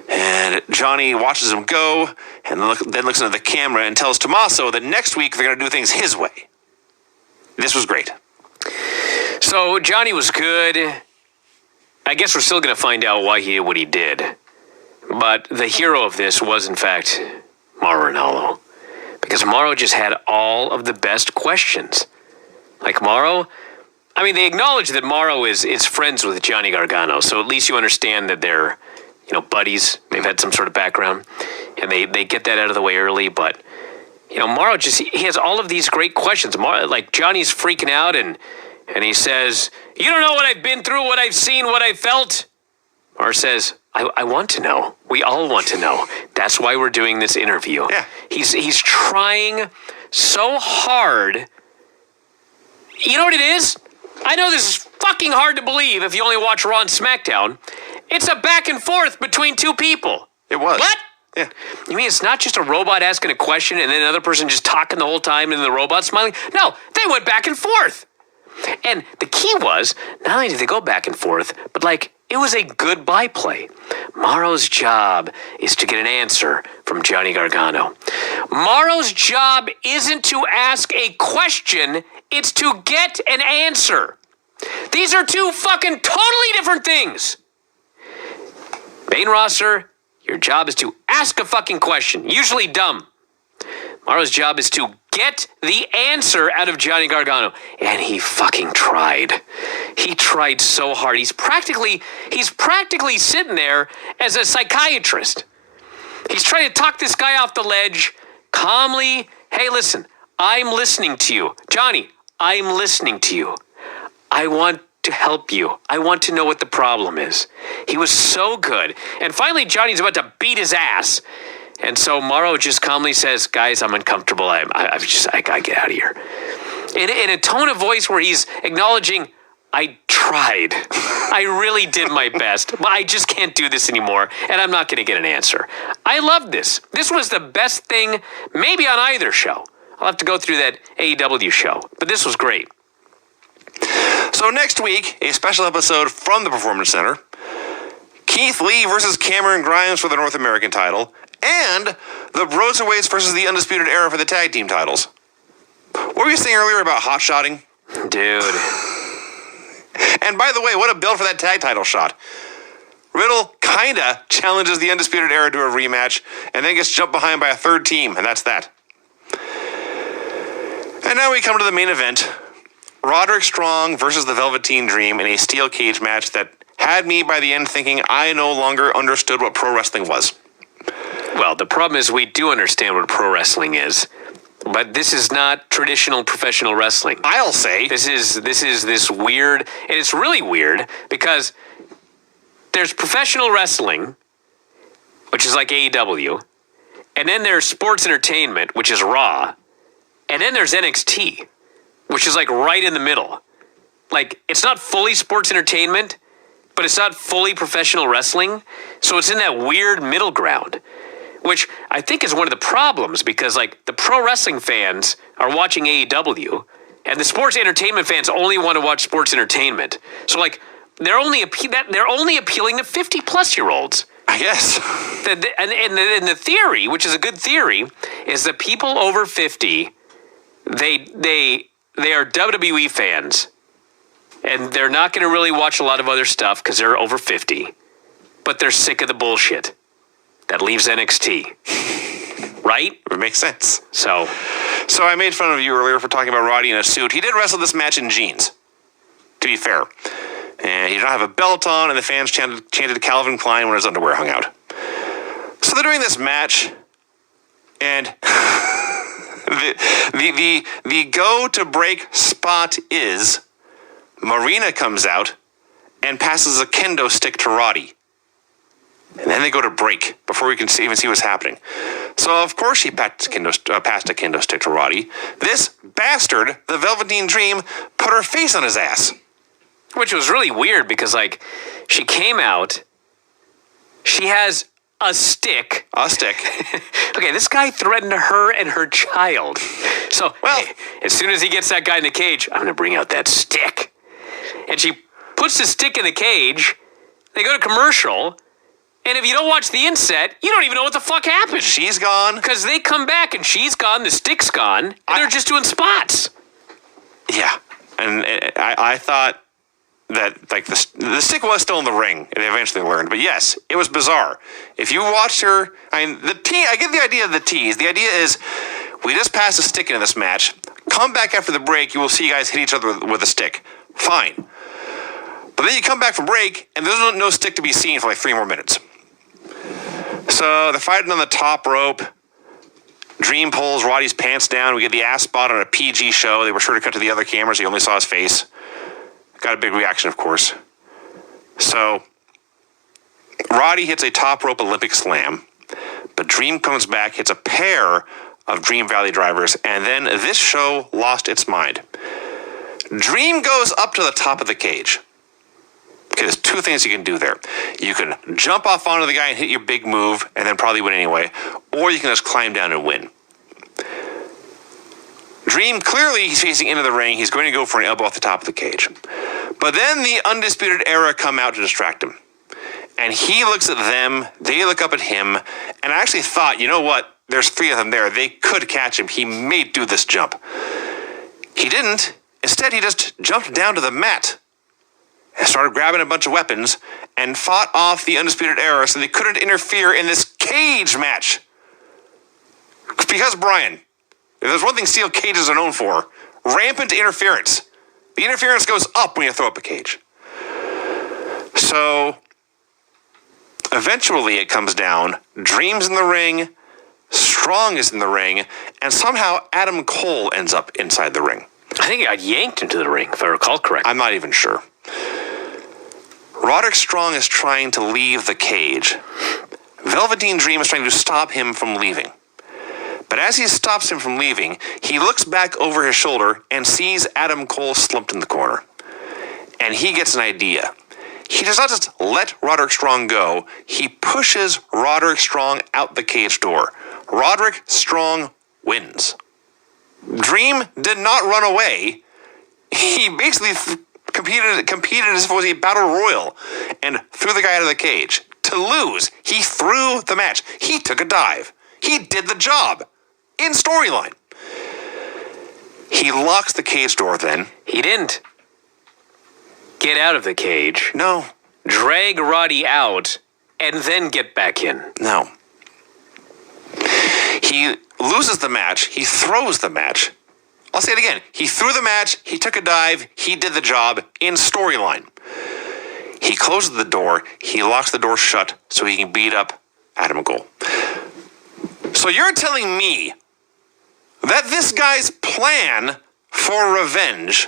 and Johnny watches him go, and then looks into the camera and tells Tommaso that next week they're going to do things his way. This was great. So Johnny was good. I guess we're still going to find out why he did what he did. But the hero of this was, in fact, Mauro Ranallo. Because Mauro just had all of the best questions. Like Mauro, I mean, they acknowledge that Mauro is friends with Johnny Gargano, so at least you understand that they're, buddies. They've had some sort of background, and they get that out of the way early. But, Mauro he has all of these great questions. Like Johnny's freaking out, and he says, you don't know what I've been through, what I've seen, what I felt. Mauro says, I want to know. We all want to know. That's why we're doing this interview. Yeah. He's trying so hard. You know what it is? I know this is fucking hard to believe if you only watch Raw and SmackDown. It's a back and forth between two people. It was. What? Yeah. You mean it's not just a robot asking a question and then another person just talking the whole time and the robot smiling? No, they went back and forth. And the key was, not only did they go back and forth, but it was a goodbye play. Mauro's job is to get an answer from Johnny Gargano. Mauro's job isn't to ask a question, it's to get an answer. These are two fucking totally different things. Main roster, your job is to ask a fucking question, usually dumb. Mauro's job is to get the answer out of Johnny Gargano. And he fucking tried. He tried so hard. He's practically sitting there as a psychiatrist. He's trying to talk this guy off the ledge calmly. Hey, listen, I'm listening to you. Johnny, I'm listening to you. I want to help you. I want to know what the problem is. He was so good. And finally, Johnny's about to beat his ass. And so Mauro just calmly says, guys, I'm uncomfortable. I gotta get out of here. In a tone of voice where he's acknowledging, I tried. I really did my best, but I just can't do this anymore, and I'm not gonna get an answer. I loved this. This was the best thing, maybe on either show. I'll have to go through that AEW show. But this was great. So next week, a special episode from the Performance Center. Keith Lee versus Cameron Grimes for the North American title. And the Broserweights versus the Undisputed Era for the tag team titles. What were you saying earlier about hot-shotting? Dude. And by the way, what a build for that tag title shot. Riddle kinda challenges the Undisputed Era to a rematch and then gets jumped behind by a third team, and that's that. And now we come to the main event. Roderick Strong versus the Velveteen Dream in a steel cage match that had me by the end thinking I no longer understood what pro wrestling was. Well, the problem is we do understand what pro wrestling is, but this is not traditional professional wrestling. I'll say. This is this weird, and it's really weird because there's professional wrestling, which is like AEW, and then there's sports entertainment, which is Raw, and then there's NXT, which is like right in the middle. Like, it's not fully sports entertainment, but it's not fully professional wrestling, so it's in that weird middle ground, which I think is one of the problems because, like, the pro wrestling fans are watching AEW, and the sports entertainment fans only want to watch sports entertainment. So, like, they're only appealing to 50-plus-year-olds. I guess. And the theory, which is a good theory, is that people over 50, they are WWE fans, and they're not going to really watch a lot of other stuff because they're over 50, but they're sick of the bullshit. That leaves NXT. Right? It makes sense. So I made fun of you earlier for talking about Roddy in a suit. He did wrestle this match in jeans, to be fair. And he did not have a belt on, and the fans chanted Calvin Klein when his underwear hung out. So they're doing this match, and the go to break spot is Marina comes out and passes a kendo stick to Roddy. And then they go to break before we can even see what's happening. So, of course, she passed a kendo stick to Roddy. This bastard, the Velveteen Dream, put her face on his ass. which was really weird because, like, she came out, she has a stick. A stick. Okay, this guy threatened her and her child. So, well, hey, as soon as he gets that guy in the cage, I'm going to bring out that stick. And she puts the stick in the cage. They go to commercial. And if you don't watch the inset, you don't even know what the fuck happened. She's gone. Because they come back and she's gone, the stick's gone, and they're just doing spots. Yeah. And I thought that, like, the stick was still in the ring, and they eventually learned. But yes, it was bizarre. If you watched her, I mean, I get the idea of the tease. The idea is, we just passed a stick into this match. Come back after the break, you will see you guys hit each other with a stick. Fine. But then you come back from break, and there's no stick to be seen for like 3 more minutes. So they're fighting on the top rope. Dream pulls Roddy's pants down. We get the ass spot on a PG show. They were sure to cut to the other cameras. So you only saw his face. Got a big reaction, of course. So Roddy hits a top rope Olympic slam. But Dream comes back, hits a pair of Dream Valley drivers. And then this show lost its mind. Dream goes up to the top of the cage. Okay, there's 2 things you can do there. You can jump off onto the guy and hit your big move and then probably win anyway. Or you can just climb down and win. Dream, clearly he's facing into the ring. He's going to go for an elbow off the top of the cage. But then the Undisputed Era come out to distract him. And he looks at them. They look up at him. And I actually thought, you know what? There's 3 of them there. They could catch him. He may do this jump. He didn't. Instead, he just jumped down to the mat. And started grabbing a bunch of weapons and fought off the Undisputed Era so they couldn't interfere in this cage match. Because, Brian, if there's one thing steel cages are known for, rampant interference. The interference goes up when you throw up a cage. So, eventually it comes down. Dream's in the ring, Strong is in the ring, and somehow Adam Cole ends up inside the ring. I think he got yanked into the ring, if I recall correctly. I'm not even sure. Roderick Strong is trying to leave the cage. Velveteen Dream is trying to stop him from leaving. But as he stops him from leaving, he looks back over his shoulder and sees Adam Cole slumped in the corner. And he gets an idea. He does not just let Roderick Strong go, he pushes Roderick Strong out the cage door. Roderick Strong wins. Dream did not run away. He basically competed as if it was a battle royal and threw the guy out of the cage. To lose, he threw the match. He took a dive. He did the job. In storyline. He locks the cage door then. He didn't get out of the cage, No. drag Roddy out, and then get back in. No. He loses the match. He throws the match. I'll say it again. He threw the match. He took a dive. He did the job in storyline. He closes the door. He locks the door shut so he can beat up Adam Cole. So you're telling me that this guy's plan for revenge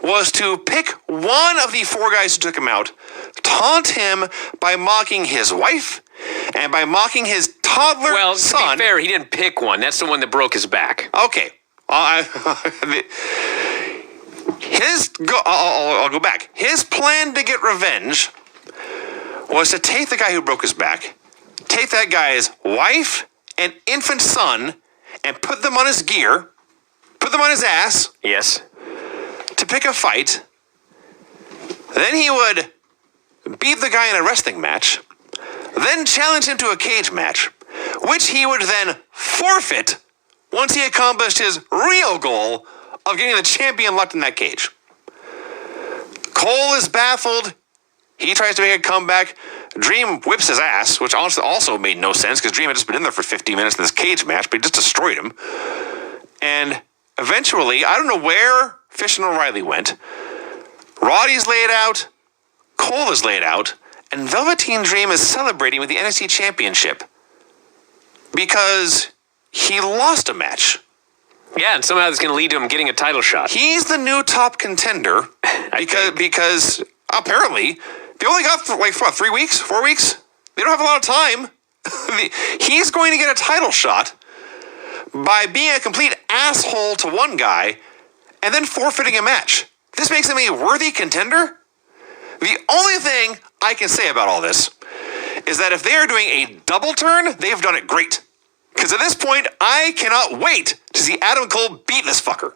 was to pick one of the four guys who took him out, taunt him by mocking his wife, and by mocking his toddler son. Well, to be fair, he didn't pick one. That's the one that broke his back. Okay. I'll go back. His plan to get revenge was to take the guy who broke his back, take that guy's wife and infant son, and put them on his gear, put them on his ass. Yes. To pick a fight. Then he would beat the guy in a wrestling match, then challenge him to a cage match, which he would then forfeit once he accomplished his real goal of getting the champion locked in that cage. Cole is baffled. He tries to make a comeback. Dream whips his ass, which honestly also made no sense because Dream had just been in there for 15 minutes in this cage match, but he just destroyed him. And eventually, I don't know where Fish and O'Reilly went. Roddy's laid out, Cole is laid out, and Velveteen Dream is celebrating with the NXT Championship because he lost a match. Yeah, and somehow it's going to lead to him getting a title shot. He's the new top contender because apparently they only got 3 weeks, 4 weeks. They don't have a lot of time. He's going to get a title shot by being a complete asshole to one guy and then forfeiting a match. This makes him a worthy contender? The only thing I can say about all this is that if they are doing a double turn, they've done it great. Because at this point, I cannot wait to see Adam Cole beat this fucker.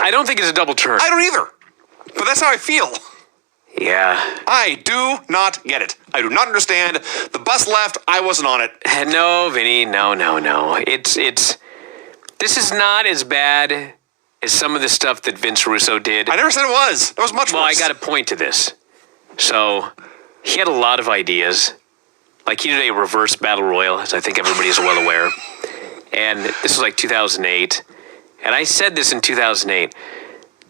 I don't think it's a double turn. I don't either. But that's how I feel. Yeah. I do not get it. I do not understand. The bus left. I wasn't on it. No, Vinny. No. This is not as bad as some of the stuff that Vince Russo did. I never said it was. It was much worse. Well, I got to point to this. So, he had a lot of ideas. Like, he did a reverse battle royal, as I think everybody is well aware. And this was like 2008. And I said this in 2008.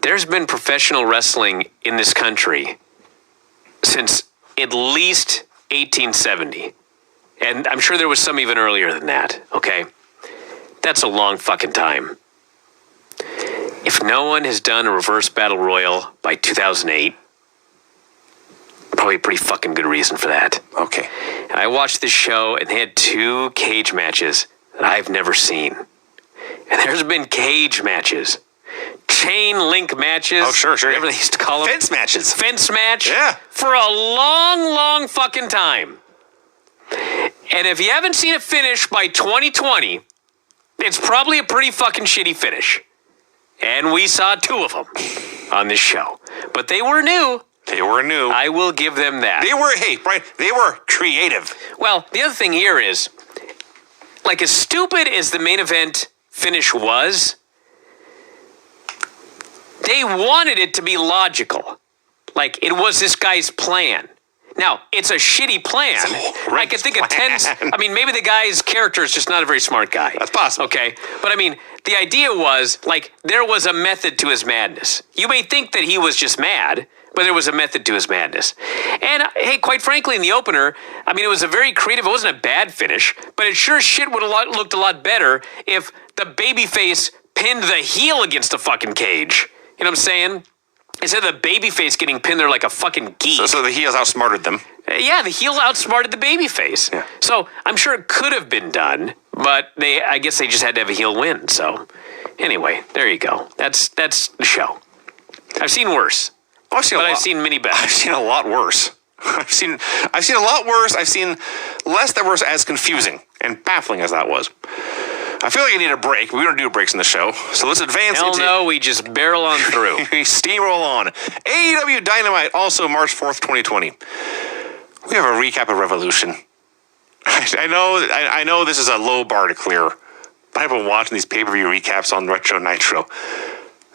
There's been professional wrestling in this country since at least 1870. And I'm sure there was some even earlier than that, okay? That's a long fucking time. If no one has done a reverse battle royal by 2008, probably a pretty fucking good reason for that. Okay. And I watched this show, and they had 2 cage matches that I've never seen. And there's been cage matches. Chain link matches. Oh, sure. Whatever they used to call them. Fence matches. Fence match. Yeah. For a long, long fucking time. And if you haven't seen it finish by 2020, it's probably a pretty fucking shitty finish. And we saw 2 of them on this show. But they were new. They were new. I will give them that. Brian, they were creative. Well, the other thing here is, like, as stupid as the main event finish was, they wanted it to be logical. Like, it was this guy's plan. Now, it's a shitty plan. I could think of 10... I mean, maybe the guy's character is just not a very smart guy. That's possible. Okay? But, I mean, the idea was, like, there was a method to his madness. You may think that he was just mad, but there was a method to his madness. And, hey, quite frankly, in the opener, I mean, it was a very creative... It wasn't a bad finish, but it sure shit would have looked a lot better if the babyface pinned the heel against the fucking cage. You know what I'm saying? Instead of the babyface getting pinned there like a fucking geek. So the heels outsmarted them. Yeah, the heel outsmarted the babyface. Yeah. So I'm sure it could have been done, but I guess they just had to have a heel win. So anyway, there you go. That's the show. I've seen worse. I've seen many better. I've seen a lot worse. I've seen a lot worse. I've seen less that was as confusing and baffling as that was. I feel like I need a break. We don't do breaks in the show. So let's advance Hell into... no, we just barrel on through. We steamroll on. AEW Dynamite, also March 4th, 2020. We have a recap of Revolution. I know this is a low bar to clear. But I've been watching these pay-per-view recaps on Retro Nitro.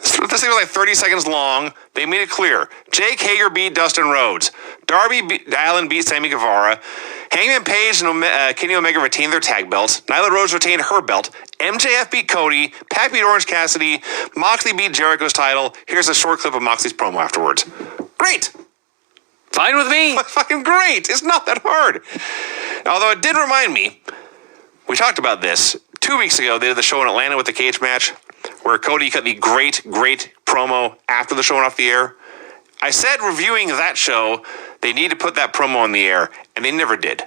This thing was like 30 seconds long. They made it clear. Jake Hager beat Dustin Rhodes. Darby Allin beat Sammy Guevara. Hangman Page and Kenny Omega retained their tag belts. Nyla Rose retained her belt. MJF beat Cody. Pac beat Orange Cassidy. Moxley beat Jericho's title. Here's a short clip of Moxley's promo afterwards. Great. Fine with me. Fucking great. It's not that hard. Although it did remind me, we talked about this 2 weeks ago. They did the show in Atlanta with the cage match where Cody cut the great promo after the show went off the air. I said reviewing that show, they need to put that promo on the air, and they never did.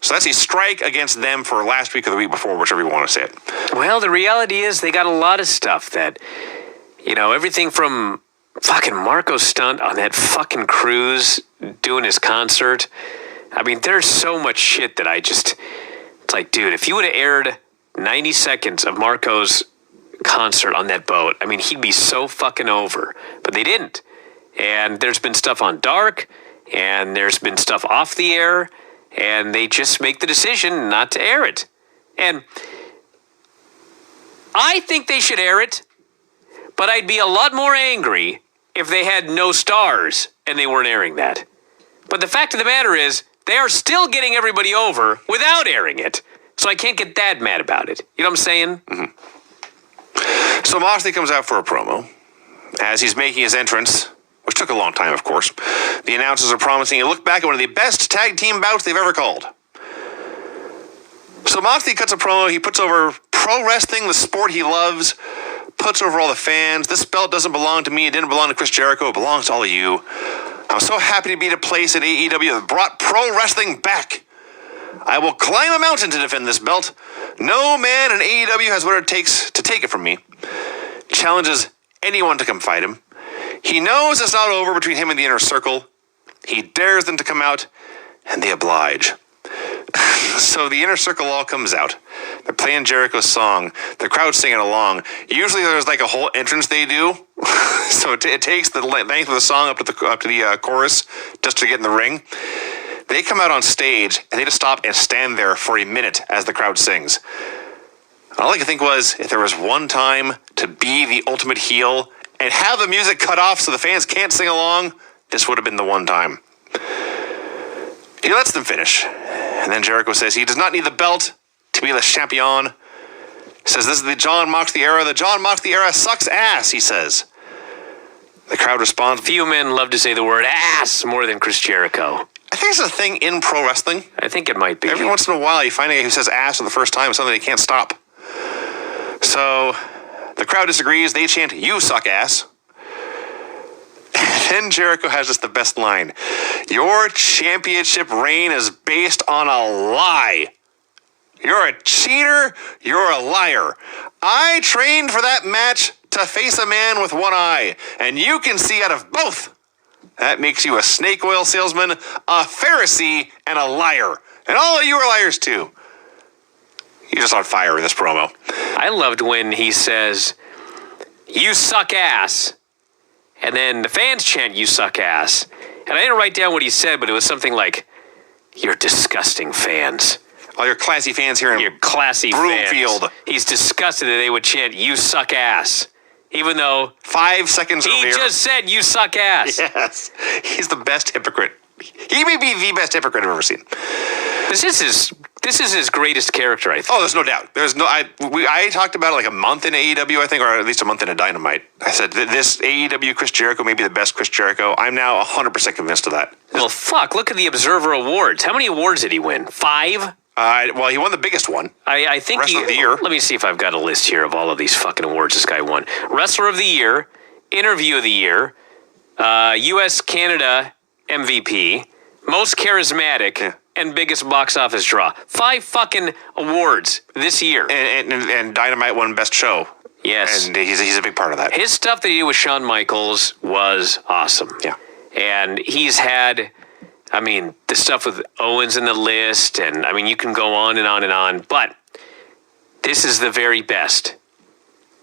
So that's a strike against them for last week or the week before, whichever you want to say it. Well, the reality is they got a lot of stuff that, everything from fucking Marco's stunt on that fucking cruise doing his concert. I mean, there's so much shit that it's like, dude, if you would have aired 90 seconds of Marco's concert on that boat, I mean, he'd be so fucking over. But they didn't. And there's been stuff on Dark, and there's been stuff off the air, and they just make the decision not to air it. And I think they should air it, but I'd be a lot more angry if they had no stars and they weren't airing that. But the fact of the matter is, they are still getting everybody over without airing it. So I can't get that mad about it. You know what I'm saying? Mm-hmm. So Moxley comes out for a promo. As he's making his entrance, which took a long time, of course, the announcers are promising a look back at one of the best tag team bouts they've ever called. So Moxley cuts a promo. He puts over pro wrestling, the sport he loves, puts over all the fans. This belt doesn't belong to me. It didn't belong to Chris Jericho. It belongs to all of you. I'm so happy to be at a place at AEW that brought pro wrestling back. I will climb a mountain to defend this belt. No man in AEW has what it takes to take it from me. Challenges anyone to come fight him. He knows it's not over between him and the inner circle. He dares them to come out, and they oblige. So the inner circle all comes out. They're playing Jericho's song. The crowd's singing along. Usually there's like a whole entrance they do. So it takes the length of the song up to the chorus just to get in the ring. They come out on stage, and they just stop and stand there for a minute as the crowd sings. All I could think was, if there was one time to be the ultimate heel and have the music cut off so the fans can't sing along, this would have been the one time. He lets them finish. And then Jericho says he does not need the belt to be the champion. He says this is the John Moxley era. The John Moxley era sucks ass, he says. The crowd responds. Few men love to say the word ass more than Chris Jericho. I think it's a thing in pro wrestling. I think it might be. Every once in a while, you find a guy who says ass for the first time, something they can't stop. So the crowd disagrees. They chant, "You suck ass." And then Jericho has just the best line. Your championship reign is based on a lie. You're a cheater. You're a liar. I trained for that match to face a man with one eye, and you can see out of both. That makes you a snake oil salesman, a Pharisee, and a liar. And all of you are liars too. He's just on fire in this promo. I loved when he says, "You suck ass." And then the fans chant, "You suck ass." And I didn't write down what he said, but it was something like, "You're disgusting fans." All your classy fans here in Your classy Broomfield. fans. He's disgusted that they would chant, "You suck ass." Even though 5 seconds he earlier. just said, "You suck ass." Yes. He's the best hypocrite. He may be the best hypocrite I've ever seen. This is his greatest character, I think. Oh, there's no doubt. I talked about it like a month in AEW, I think, or at least a month in a Dynamite. I said this AEW Chris Jericho may be the best Chris Jericho. I'm now 100% convinced of that. Well, fuck, look at the Observer Awards. How many awards did he win? 5? Well, he won the biggest one. I think Wrestler of the Year. Let me see if I've got a list here of all of these fucking awards this guy won. Wrestler of the Year, Interview of the Year, U.S. Canada MVP, Most Charismatic, and Biggest Box Office Draw. 5 fucking awards this year. And Dynamite won Best Show. Yes. And he's a big part of that. His stuff that he did with Shawn Michaels was awesome. Yeah. And he's had, I mean, the stuff with Owens in the list, and I mean, you can go on and on and on. But this is the very best.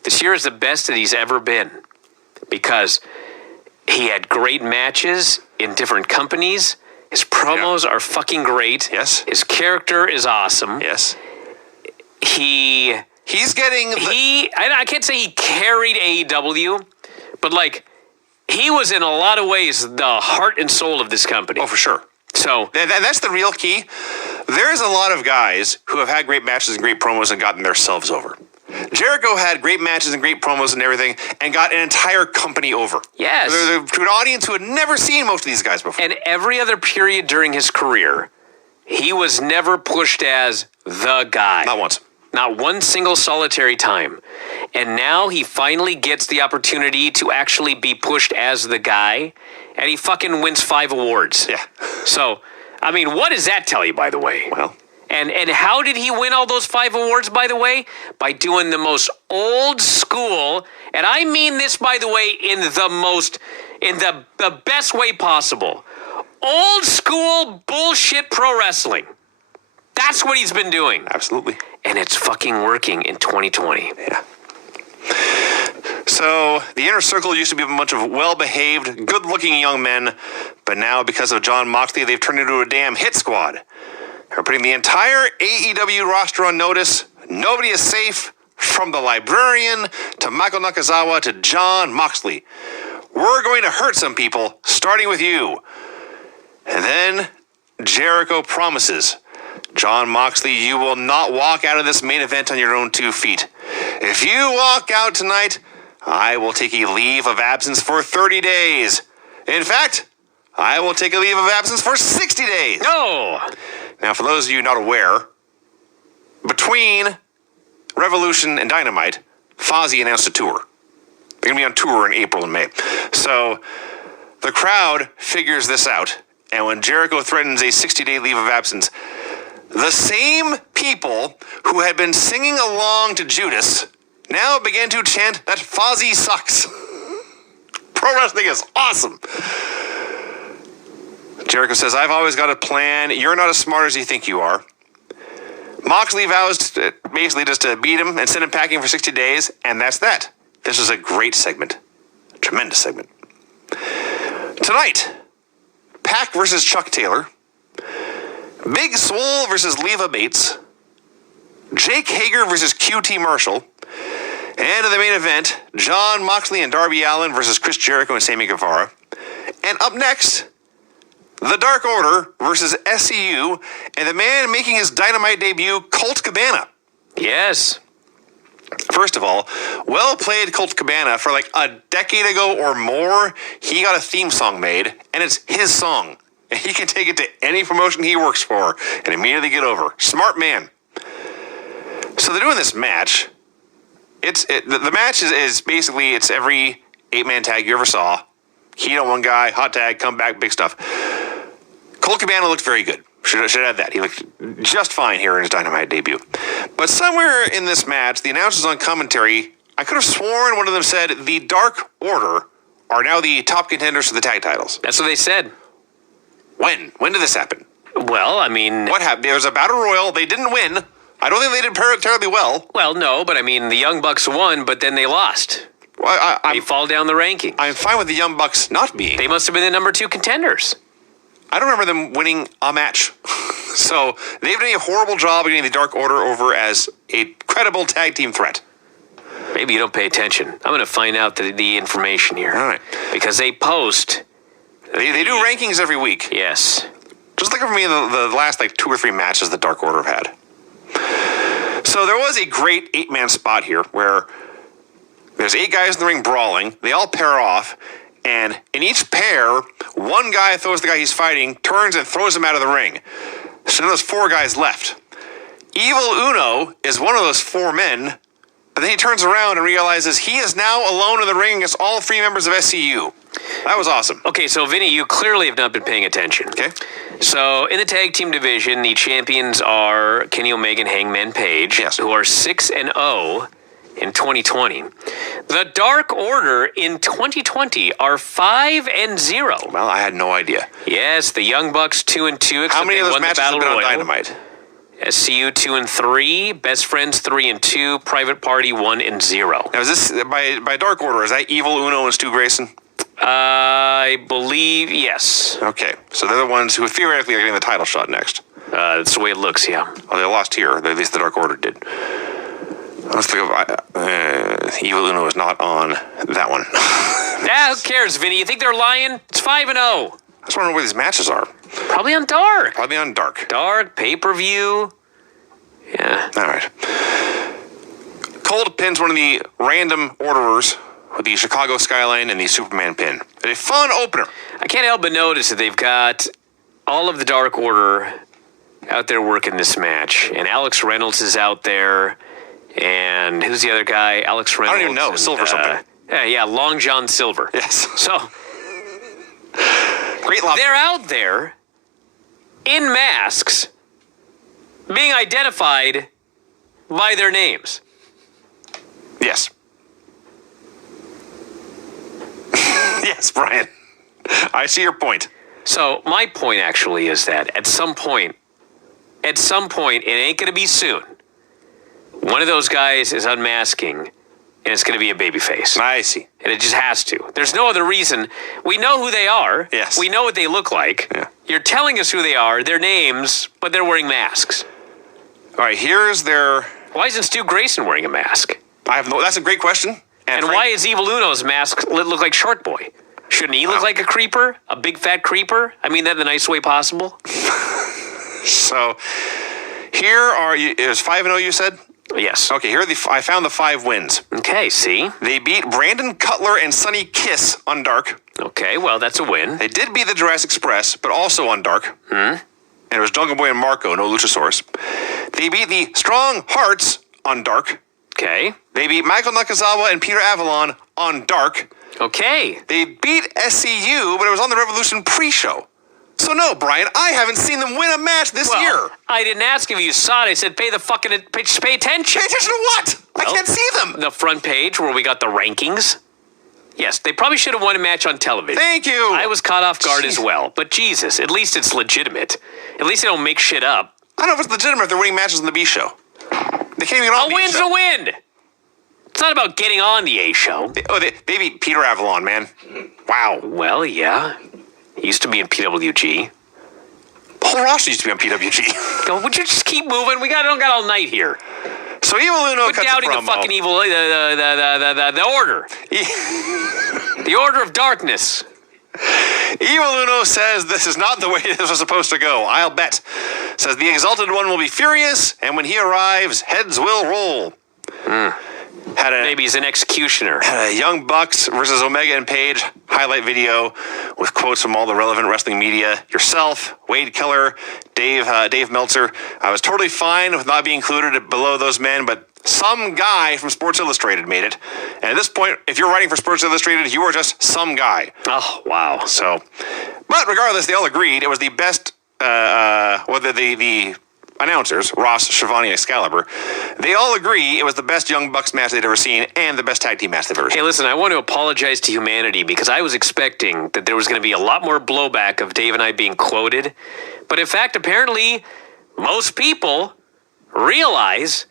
This year is the best that he's ever been because he had great matches in different companies. His promos are fucking great. Yes. His character is awesome. Yes. He's getting... I can't say he carried AEW, but, like, he was in a lot of ways the heart and soul of this company. Oh, for sure. So... And that's the real key. There's a lot of guys who have had great matches and great promos and gotten themselves over. Jericho had great matches and great promos and everything and got an entire company over. Yes. To an audience who had never seen most of these guys before. And every other period during his career, he was never pushed as the guy. Not once. Not one single solitary time. And now he finally gets the opportunity to actually be pushed as the guy, and he fucking wins 5 awards. Yeah. So, I mean, what does that tell you, by the way? Well... And how did he win all those 5 awards, by the way? By doing the most old school, and I mean this, by the way, in the best way possible. Old school bullshit pro wrestling. That's what he's been doing. Absolutely. And it's fucking working in 2020. Yeah. So, the Inner Circle used to be a bunch of well-behaved, good-looking young men, but now, because of Jon Moxley, they've turned into a damn hit squad. They're putting the entire AEW roster on notice. Nobody is safe, from the Librarian to Michael Nakazawa to Jon Moxley. We're going to hurt some people, starting with you. And then Jericho promises, Jon Moxley, you will not walk out of this main event on your own 2 feet. If you walk out tonight, I will take a leave of absence for 30 days. In fact, I will take a leave of absence for 60 days. No! Now, for those of you not aware, between Revolution and Dynamite, Fozzy announced a tour. They're going to be on tour in April and May. So the crowd figures this out. And when Jericho threatens a 60-day leave of absence, the same people who had been singing along to Judas now began to chant that Fozzy sucks. Pro wrestling is awesome. Jericho says, I've always got a plan. You're not as smart as you think you are. Moxley vows basically just to beat him and send him packing for 60 days, and that's that. This was a great segment. A tremendous segment. Tonight, Pac versus Chuck Taylor. Big Swole versus Leva Bates. Jake Hager versus QT Marshall. And in the main event, Jon Moxley and Darby Allin versus Chris Jericho and Sammy Guevara. And up next, The Dark Order versus SCU, and the man making his Dynamite debut, Colt Cabana. Yes. First of all, well played, Colt Cabana. For like a decade ago or more, he got a theme song made, and it's his song. And he can take it to any promotion he works for and immediately get over. Smart man. So they're doing this match. The match is basically, it's every 8-man tag you ever saw. Heat on one guy, hot tag, come back, big stuff. Colt Cabana looked very good. Should add that. He looked just fine here in his Dynamite debut. But somewhere in this match, the announcers on commentary, I could have sworn one of them said the Dark Order are now the top contenders for the tag titles. That's what they said. When? When did this happen? Well, I mean... What happened? There was a battle royal. They didn't win. I don't think they did terribly well. Well, no, but I mean, the Young Bucks won, but then they lost. Well, they fall down the rankings. I'm fine with the Young Bucks not being. They must have been the number 2 contenders. I don't remember them winning a match. So they've done a horrible job of getting the Dark Order over as a credible tag team threat. Maybe you don't pay attention. I'm going to find out the information here. All right. Because they post... They do rankings every week. Yes. Just like for me, the last 2 or 3 matches the Dark Order have had. So there was a great 8-man spot here where there's 8 guys in the ring brawling. They all pair off. And in each pair, one guy throws the guy he's fighting, turns and throws him out of the ring. So there's 4 guys left. Evil Uno is one of those 4 men, but then he turns around and realizes he is now alone in the ring against all 3 members of SCU. That was awesome. Okay, so Vinny, you clearly have not been paying attention. Okay. So in the tag team division, the champions are Kenny Omega and Hangman Page, yes, who are 6-0 in 2020. The Dark Order in 2020 are 5-0. Well, I had no idea. Yes, the Young Bucks 2-2. How many of those matches have been on Dynamite? SCU 2 and 3, Best Friends 3 and 2, Private Party 1 and 0. Now, is this by Dark Order? Is that Evil Uno and Stu Grayson? I believe yes. Okay, so they're the ones who theoretically are getting the title shot next. That's the way it looks, yeah. Oh, they lost here. At least the Dark Order did. Let's think of Evil Uno is not on that one. Who cares, Vinny? You think they're lying? It's 5 and 0. I just wonder where these matches are. Probably on Dark. Probably on Dark. Dark, pay-per-view. Yeah. All right. Cold pins one of the random orderers with the Chicago skyline and the Superman pin. A fun opener. I can't help but notice that they've got all of the Dark Order out there working this match. And Alex Reynolds is out there. And who's the other guy? Alex Reynolds. I don't even know. And, Silver something. Yeah, Long John Silver. Yes. So Great lobster. they're out there in masks being identified by their names. Yes. Yes, Brian. I see your point. So my point actually is that at some point, it ain't going to be soon, one of those guys is unmasking, and it's going to be a babyface. I see. And it just has to. There's no other reason. We know who they are. Yes. We know what they look like. Yeah. You're telling us who they are, their names, but they're wearing masks. All right, here's their... Why isn't Stu Grayson wearing a mask? That's a great question. And why is Evil Uno's mask look like Short Boy? Shouldn't he look like a creeper? A big fat creeper? I mean that in the nice way possible. So, here are... It was 5-0, you said? Yes. Okay, here are I found the 5 wins. Okay, see? They beat Brandon Cutler and Sonny Kiss on Dark. Okay, well, that's a win. They did beat the Jurassic Express, but also on Dark. And it was Jungle Boy and Marco, no Luchasaurus. They beat the Strong Hearts on Dark. Okay. They beat Michael Nakazawa and Peter Avalon on Dark. Okay. They beat SCU, but it was on the Revolution pre-show. So no, Brian, I haven't seen them win a match this year. I didn't ask if you saw it. I said pay attention. Pay attention to what? I can't see them. The front page where we got the rankings. Yes, they probably should have won a match on television. Thank you. I was caught off guard as well. But Jesus, at least it's legitimate. At least they don't make shit up. I don't know if it's legitimate if they're winning matches on the B show. They can't even get on A the A win's show. a win. It's not about getting on the A show. They beat Peter Avalon, man. Wow. Well, yeah. He used to be in PWG. Whole roster used to be on PWG. Go, would you just keep moving? We don't got all night here. So Evil Uno Quit cuts doubting a the promo. fucking evil, the order. The order of darkness. Evil Uno says this is not the way this was supposed to go. I'll bet. Says the Exalted One will be furious, and when he arrives, heads will roll. Maybe he's an executioner. Had a Young Bucks versus Omega and Page highlight video with quotes from all the relevant wrestling media. Yourself, Wade Keller, Dave Meltzer. I was totally fine with not being included below those men, but some guy from Sports Illustrated made it. And at this point, if you're writing for Sports Illustrated, you are just some guy. Oh, wow. So, but regardless, they all agreed it was the best, the announcers, Ross, Shivani, and Excalibur, they all agree it was the best Young Bucks match they'd ever seen and the best tag team match they've ever seen. Hey, listen, I want to apologize to humanity because I was expecting that there was going to be a lot more blowback of Dave and I being quoted. But in fact, apparently, most people realize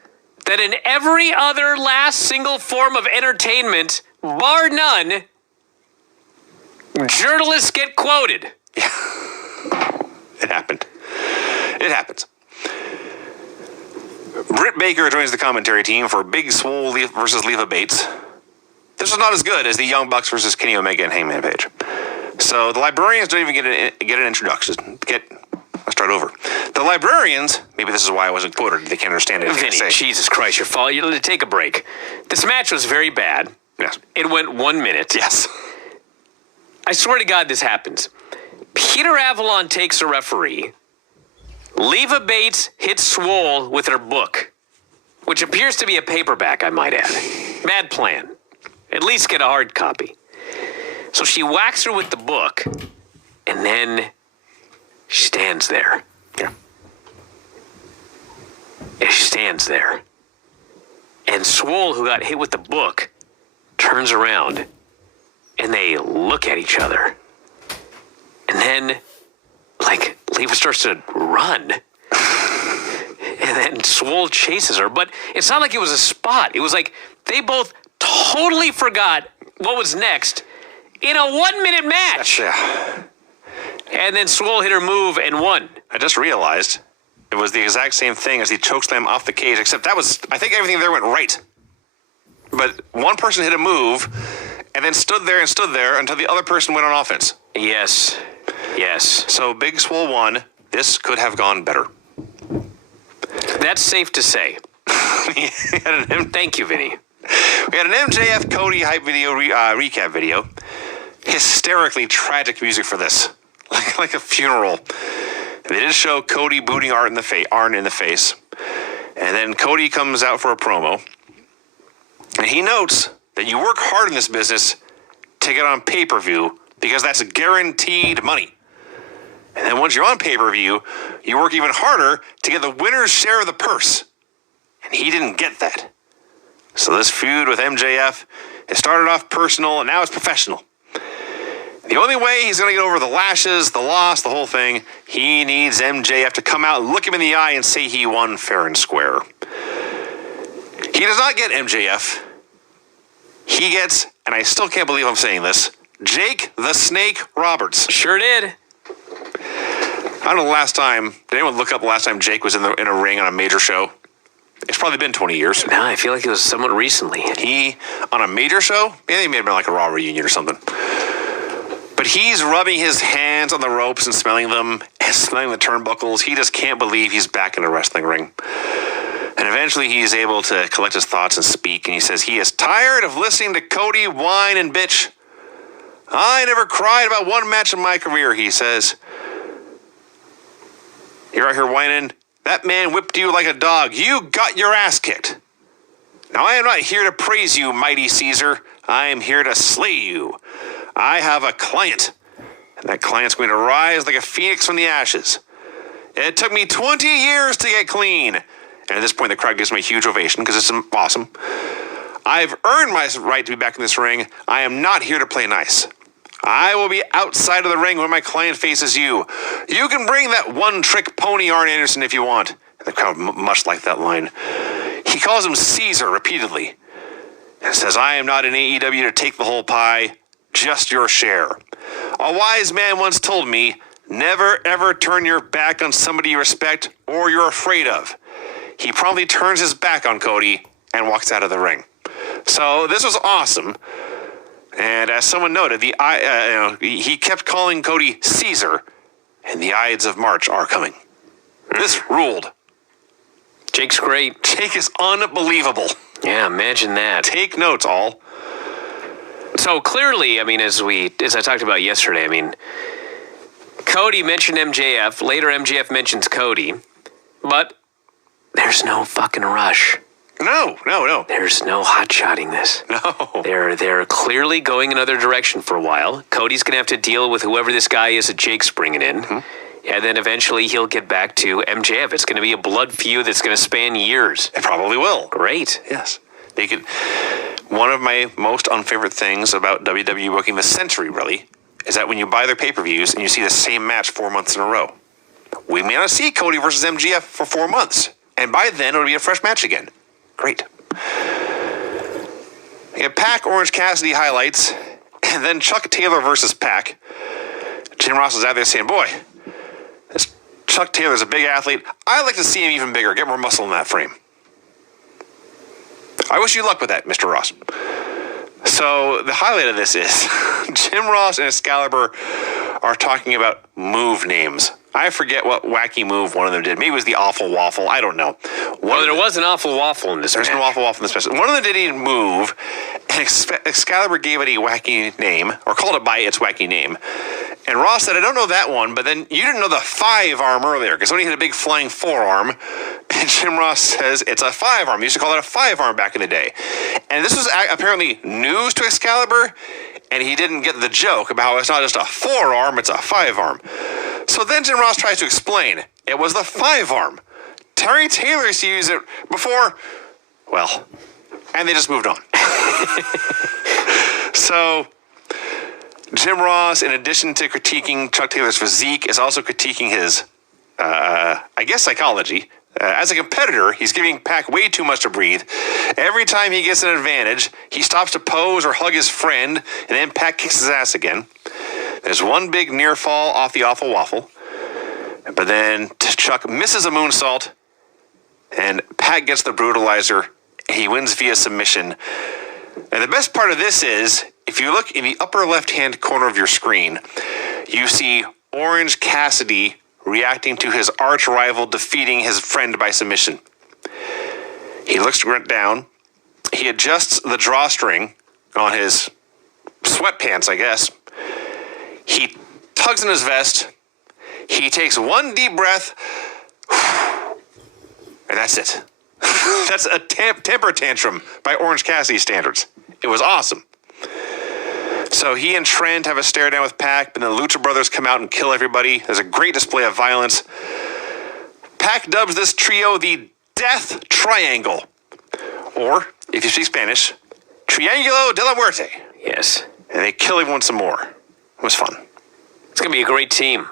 that in every other last single form of entertainment, bar none, journalists get quoted. It happened. It happens. Britt Baker joins the commentary team for Big Swole versus Leva Bates. This was not as good as the Young Bucks versus Kenny Omega and Hangman Page. So the Librarians don't even get an introduction. Let's start over. The Librarians, maybe this is why I wasn't quoted. They can't understand it. Vinny, Jesus Christ, you're falling. You need to take a break. This match was very bad. Yes. It went 1 minute. Yes. I swear to God this happens. Peter Avalon takes a referee. Leva Bates hits Swole with her book, which appears to be a paperback, I might add. Bad plan. At least get a hard copy. So she whacks her with the book, and then she stands there. Yeah. And she stands there. And Swole, who got hit with the book, turns around, and they look at each other. And then, Leva starts to run. And And then Swole chases her. But it's not like it was a spot. It was like they both totally forgot what was next in a 1-minute match. Yeah. And then Swole hit her move and won. I just realized it was the exact same thing as the chokeslam off the cage, except I think everything there went right. But one person hit a move and then stood there until the other person went on offense. Yes. So Big Swole won. This could have gone better. That's safe to say. Thank you, Vinny. We had an MJF Cody hype video, recap video. Hysterically tragic music for this. Like a funeral. They did show Cody booting Arn in the face. And then Cody comes out for a promo. And he notes that you work hard in this business to get on pay-per-view because that's guaranteed money. And then once you're on pay-per-view, you work even harder to get the winner's share of the purse. And he didn't get that. So this feud with MJF, it started off personal and now it's professional. The only way he's going to get over the lashes, the loss, the whole thing, he needs MJF to come out, look him in the eye, and say he won fair and square. He does not get MJF. He gets, and I still can't believe I'm saying this, Jake the Snake Roberts. Sure did. I don't know the last time, did anyone look up the last time Jake was in a ring on a major show? It's probably been 20 years. No, I feel like it was somewhat recently. He, on a major show? Maybe it may have been like a Raw reunion or something. But he's rubbing his hands on the ropes and smelling them and smelling the turnbuckles. He just can't believe he's back in a wrestling ring. And eventually he's able to collect his thoughts and speak. And he says he is tired of listening to Cody whine and bitch. I never cried about one match in my career, he says. You're out here whining. That man whipped you like a dog. You got your ass kicked. Now I am not here to praise you, mighty Caesar. I am here to slay you. I have a client, and that client's going to rise like a phoenix from the ashes. It took me 20 years to get clean. And at this point, the crowd gives me a huge ovation because it's awesome. I've earned my right to be back in this ring. I am not here to play nice. I will be outside of the ring when my client faces you. You can bring that one-trick pony Arn Anderson if you want. And the crowd must like that line. He calls him Caesar repeatedly and says, I am not in AEW to take the whole pie. Just your share. A wise man once told me, never ever turn your back on somebody you respect or you're afraid of. He promptly turns his back on Cody and walks out of the ring. So this was awesome. And as someone noted, he kept calling Cody Caesar, and the Ides of March are coming. This ruled. Jake's great. Jake is unbelievable. Yeah, imagine that. Take notes, all. So clearly, I mean, as I talked about yesterday, I mean, Cody mentioned MJF. Later, MJF mentions Cody. But there's no fucking rush. No. There's no hot-shotting this. No. They're clearly going another direction for a while. Cody's going to have to deal with whoever this guy is that Jake's bringing in. Mm-hmm. And then eventually he'll get back to MJF. It's going to be a blood feud that's going to span years. It probably will. Great. Yes. They could. One of my most unfavorite things about WWE booking this century, really, is that when you buy their pay-per-views and you see the same match 4 months in a row, we may not see Cody versus MJF for 4 months. And by then, it'll be a fresh match again. Great. We have Pac Orange Cassidy highlights, and then Chuck Taylor versus Pac. Jim Ross is out there saying, boy, this Chuck Taylor's a big athlete. I'd like to see him even bigger, get more muscle in that frame. I wish you luck with that, Mr. Ross. So the highlight of this is Jim Ross and Excalibur are talking about move names. I forget what wacky move one of them did. Maybe it was the Awful Waffle. I don't know. There was an Awful Waffle in this match. There's no Awful Waffle in this match. One of them did a move, and Excalibur gave it a wacky name, or called it by its wacky name. And Ross said, I don't know that one, but then you didn't know the 5-arm earlier, because somebody hit a big flying 4-arm. And Jim Ross says it's a 5-arm. You used to call it a 5-arm back in the day. And this was apparently news to Excalibur, and he didn't get the joke about how it's not just a 4-arm, it's a 5-arm. So then Jim Ross tries to explain. It was the 5-arm. Terry Taylor used to use it before, well, and they just moved on. So Jim Ross, in addition to critiquing Chuck Taylor's physique, is also critiquing his, I guess, psychology. As a competitor, he's giving Pac way too much to breathe. Every time he gets an advantage, he stops to pose or hug his friend, and then Pac kicks his ass again. There's one big near fall off the awful waffle. But then Chuck misses a moonsault, and Pac gets the brutalizer, and he wins via submission. And the best part of this is, if you look in the upper left-hand corner of your screen, you see Orange Cassidy reacting to his arch rival defeating his friend by submission. He looks down. He adjusts the drawstring on his sweatpants, I guess. He tugs in his vest. He takes one deep breath. And that's it. That's a temper tantrum by Orange Cassidy standards. It was awesome. So he and Trent have a stare down with Pac, but then the Lucha Brothers come out and kill everybody. There's a great display of violence. Pac dubs this trio the Death Triangle. Or, if you speak Spanish, Triángulo de la Muerte. Yes. And they kill everyone some more. It was fun. It's going to be a great team.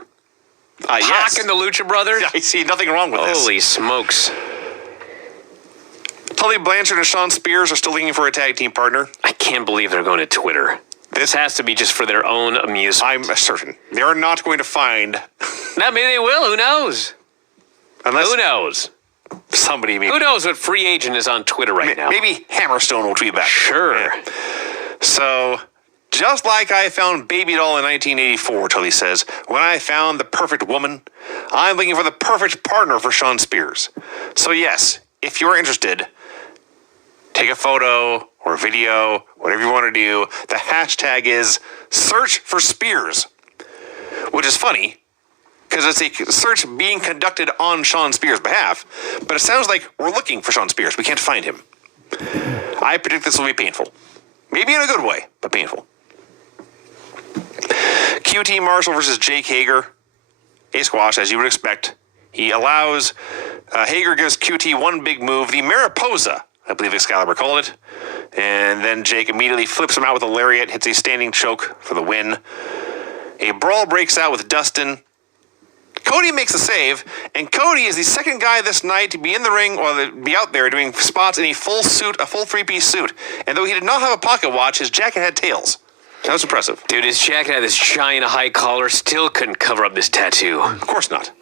Yes. Pac and the Lucha Brothers? I see nothing wrong with this. Holy smokes. Tully Blanchard and Shawn Spears are still looking for a tag team partner. I can't believe they're going to Twitter. This has to be just for their own amusement. I'm certain. They are not going to find... Now, maybe they will. Who knows? Unless Who knows? somebody... Maybe, Who knows what free agent is on Twitter right now? Maybe Hammerstone will tweet back. Sure. Yeah. So, just like I found Baby Doll in 1984, Tully says, when I found the perfect woman, I'm looking for the perfect partner for Shawn Spears. So yes, if you're interested, take a photo or a video, whatever you want to do. The hashtag is search for Spears, which is funny because it's a search being conducted on Shawn Spears' behalf, but it sounds like we're looking for Shawn Spears. We can't find him. I predict this will be painful. Maybe in a good way, but painful. QT Marshall versus Jake Hager. A squash, as you would expect. He allows... Hager gives QT one big move, the Mariposa, I believe Excalibur called it. And then Jake immediately flips him out with a lariat, hits a standing choke for the win. A brawl breaks out with Dustin. Cody makes a save, and Cody is the second guy this night to be in the ring or be out there doing spots in a full suit, a full three-piece suit. And though he did not have a pocket watch, his jacket had tails. That was impressive. Dude, his jacket had this giant high collar, still couldn't cover up this tattoo. Of course not.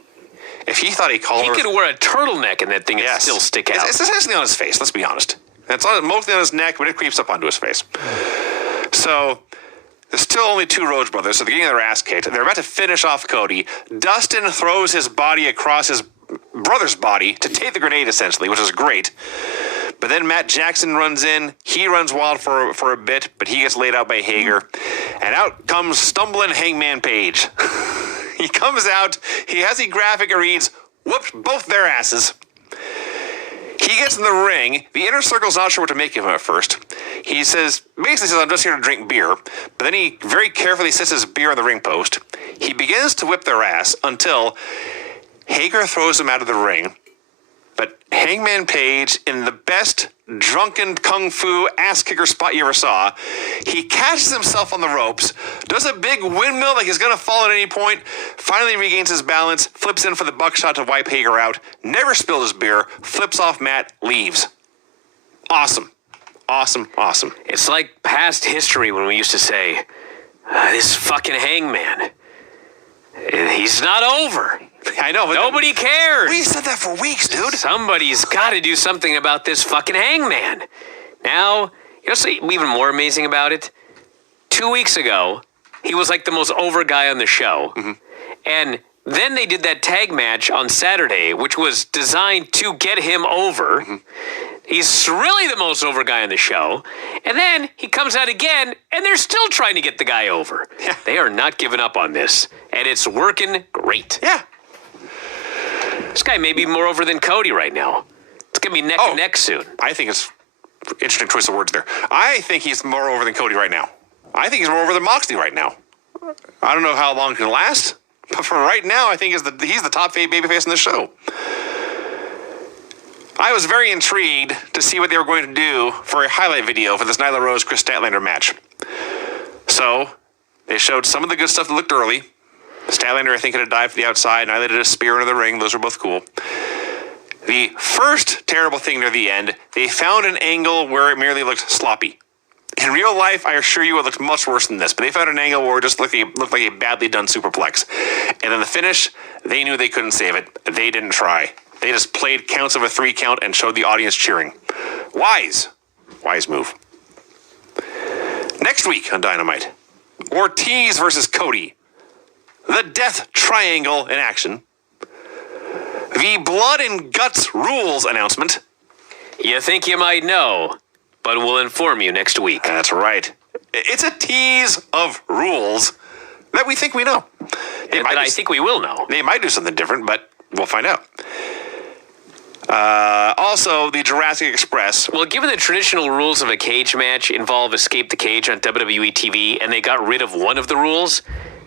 If he thought a collar... He could wear a turtleneck and that thing would still stick out. It's essentially on his face, let's be honest. It's mostly on his neck, but it creeps up onto his face. So... There's still only two Rhodes brothers, so they're getting their ass kicked. They're about to finish off Cody. Dustin throws his body across his brother's body to take the grenade, essentially, which is great. But then Matt Jackson runs in. He runs wild for a bit, but he gets laid out by Hager. And out comes stumbling Hangman Page. He comes out. He has a graphic that reads, whooped both their asses. He gets in the ring. The inner circle's not sure what to make of him at first. He basically says, I'm just here to drink beer. But then he very carefully sets his beer on the ring post. He begins to whip their ass until Hager throws him out of the ring. But Hangman Page, in the best drunken kung fu ass kicker spot you ever saw, he catches himself on the ropes, does a big windmill like he's going to fall at any point, finally regains his balance, flips in for the buckshot to wipe Hager out, never spilled his beer, flips off Matt, leaves. Awesome. Awesome, awesome. It's like past history when we used to say, this fucking Hangman, he's not over. I know. But nobody cares. We said that for weeks, dude. Somebody's got to do something about this fucking Hangman. Now, you know what's even more amazing about it? 2 weeks ago, he was like the most over guy on the show. Mm-hmm. And then they did that tag match on Saturday, which was designed to get him over. Mm-hmm. He's really the most over guy on the show. And then he comes out again, and they're still trying to get the guy over. Yeah. They are not giving up on this. And it's working great. Yeah. This guy may be more over than Cody right now. It's going to be neck and neck soon. I think it's interesting choice of words there. I think he's more over than Cody right now. I think he's more over than Moxley right now. I don't know how long it can last, but for right now, I think he's the top babyface in the show. I was very intrigued to see what they were going to do for a highlight video for this Nyla Rose-Chris Statlander match. So, they showed some of the good stuff that looked early. Statlander, I think, had a dive for the outside. Nyla did a spear into the ring. Those were both cool. The first terrible thing near the end, they found an angle where it merely looked sloppy. In real life, I assure you it looked much worse than this, but they found an angle where it just looked like a badly done superplex. And then the finish, they knew they couldn't save it. They didn't try. They just played counts of a 3 count and showed the audience cheering. Wise move. Next week on Dynamite, Ortiz versus Cody. The Death Triangle in action. The Blood and Guts rules announcement. You think you might know, but we'll inform you next week. That's right. It's a tease of rules that we think we know. I think we will know. They might do something different, but we'll find out. Also, the Jurassic Express. Well, given the traditional rules of a cage match involve escape the cage on WWE TV, and they got rid of one of the rules,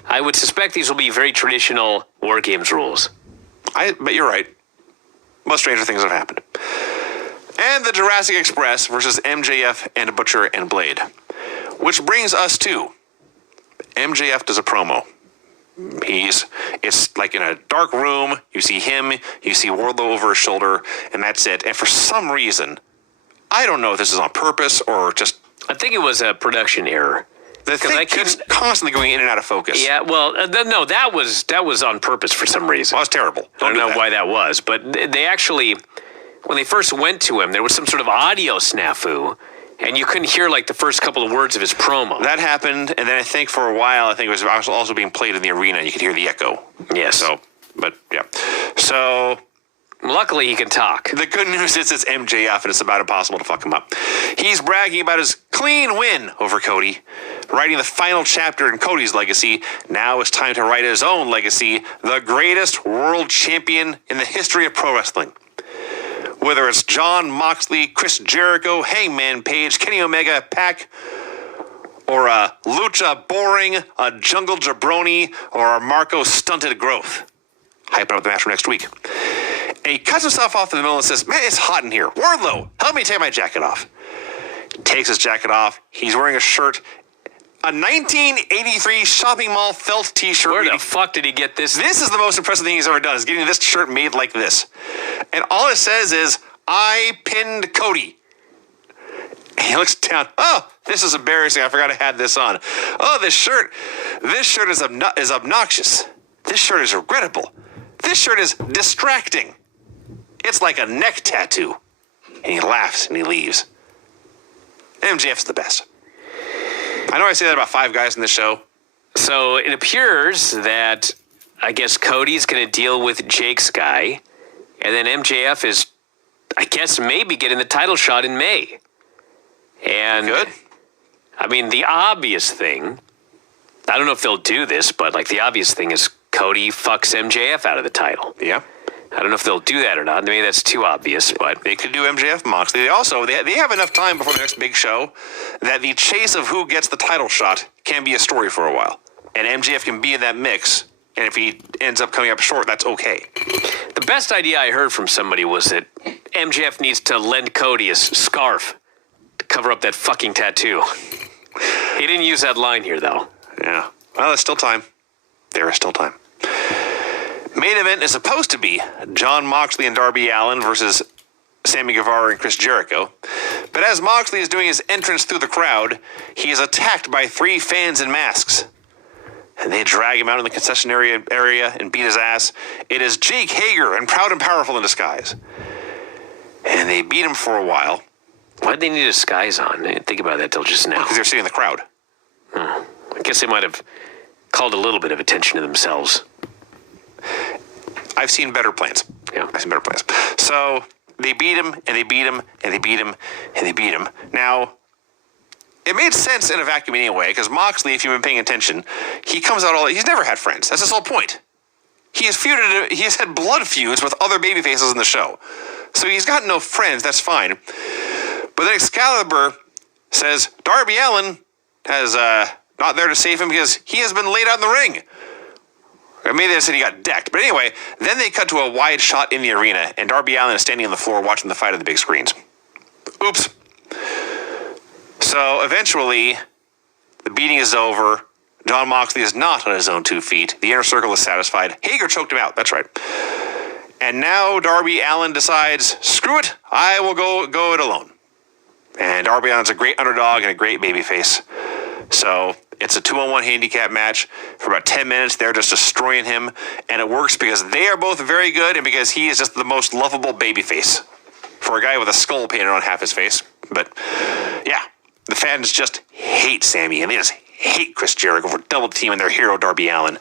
I would suspect these will be very traditional War Games rules. But you're right. Most stranger things have happened. And the Jurassic Express versus MJF and Butcher and Blade. Which brings us to MJF does a promo. It's like in a dark room, you see him, you see Wardlow over his shoulder, and that's it. And for some reason, I don't know if this is on purpose or just... I think it was a production error. The thing keeps constantly going in and out of focus. Yeah, well, no, that was on purpose for some reason. Well, that's terrible. I don't know why that was, but they actually, when they first went to him, there was some sort of audio snafu, and you couldn't hear like the first couple of words of his promo. That happened, and then I think for a while, I think it was also being played in the arena. You could hear the echo. Yes. So, but yeah. So... Luckily, he can talk. The good news is it's MJF, and it's about impossible to fuck him up. He's bragging about his clean win over Cody, writing the final chapter in Cody's legacy. Now it's time to write his own legacy, the greatest world champion in the history of pro wrestling. Whether it's Jon Moxley, Chris Jericho, Hangman Page, Kenny Omega, Pac, or a Lucha Boring, a Jungle Jabroni, or a Marco Stunted Growth. Hyping up the match for next week. And he cuts himself off in the middle and says, man, it's hot in here. Wardlow, help me take my jacket off. He takes his jacket off. He's wearing a shirt, a 1983 shopping mall felt t-shirt. Where the fuck did he get this? This is the most impressive thing he's ever done, is getting this shirt made like this. And all it says is, I pinned Cody. And he looks down. Oh, this is embarrassing. I forgot I had this on. Oh, this shirt is obnoxious. This shirt is regrettable. This shirt is distracting. It's like a neck tattoo. And he laughs and he leaves. MJF's the best. I know I say that about 5 guys in this show. So it appears that, I guess, Cody's going to deal with Jake's guy. And then MJF is, I guess, maybe getting the title shot in May. And good. I mean, the obvious thing, I don't know if they'll do this, but like the obvious thing is Cody fucks MJF out of the title. Yeah. I don't know if they'll do that or not. Maybe that's too obvious, but they could do MJF Moxley. They have enough time before the next big show that the chase of who gets the title shot can be a story for a while. And MJF can be in that mix, and if he ends up coming up short, that's okay. The best idea I heard from somebody was that MJF needs to lend Cody a scarf to cover up that fucking tattoo. He didn't use that line here, though. Yeah. Well, there's still time. There is still time. Main event is supposed to be Jon Moxley and Darby Allin versus Sammy Guevara and Chris Jericho. But as Moxley is doing his entrance through the crowd, he is attacked by 3 fans in masks. And they drag him out in the concession area and beat his ass. It is Jake Hager and Proud and Powerful in disguise. And they beat him for a while. Why'd they need a disguise on? I didn't think about that till just now. Because they're sitting in the crowd. I guess they might have called a little bit of attention to themselves. I've seen better plans. Yeah. I've seen better plans. So they beat him, and they beat him, and they beat him, and they beat him. Now, it made sense in a vacuum anyway, because Moxley, if you've been paying attention, he comes out he's never had friends. That's his whole point. He has had blood feuds with other babyfaces in the show. So he's got no friends, that's fine. But then Excalibur says Darby Allin has not there to save him because he has been laid out in the ring. Or maybe they said he got decked. But anyway, then they cut to a wide shot in the arena, and Darby Allin is standing on the floor watching the fight on the big screens. Oops. So eventually, the beating is over. Jon Moxley is not on his own 2 feet. The inner circle is satisfied. Hager choked him out. That's right. And now Darby Allin decides, screw it, I will go it alone. And Darby Allin's a great underdog and a great babyface. So it's a 2-on-1 handicap match. For about 10 minutes, they're just destroying him. And it works because they are both very good and because he is just the most lovable babyface for a guy with a skull painted on half his face. But, yeah, the fans just hate Sammy, and they just hate Chris Jericho for double teaming their hero, Darby Allin.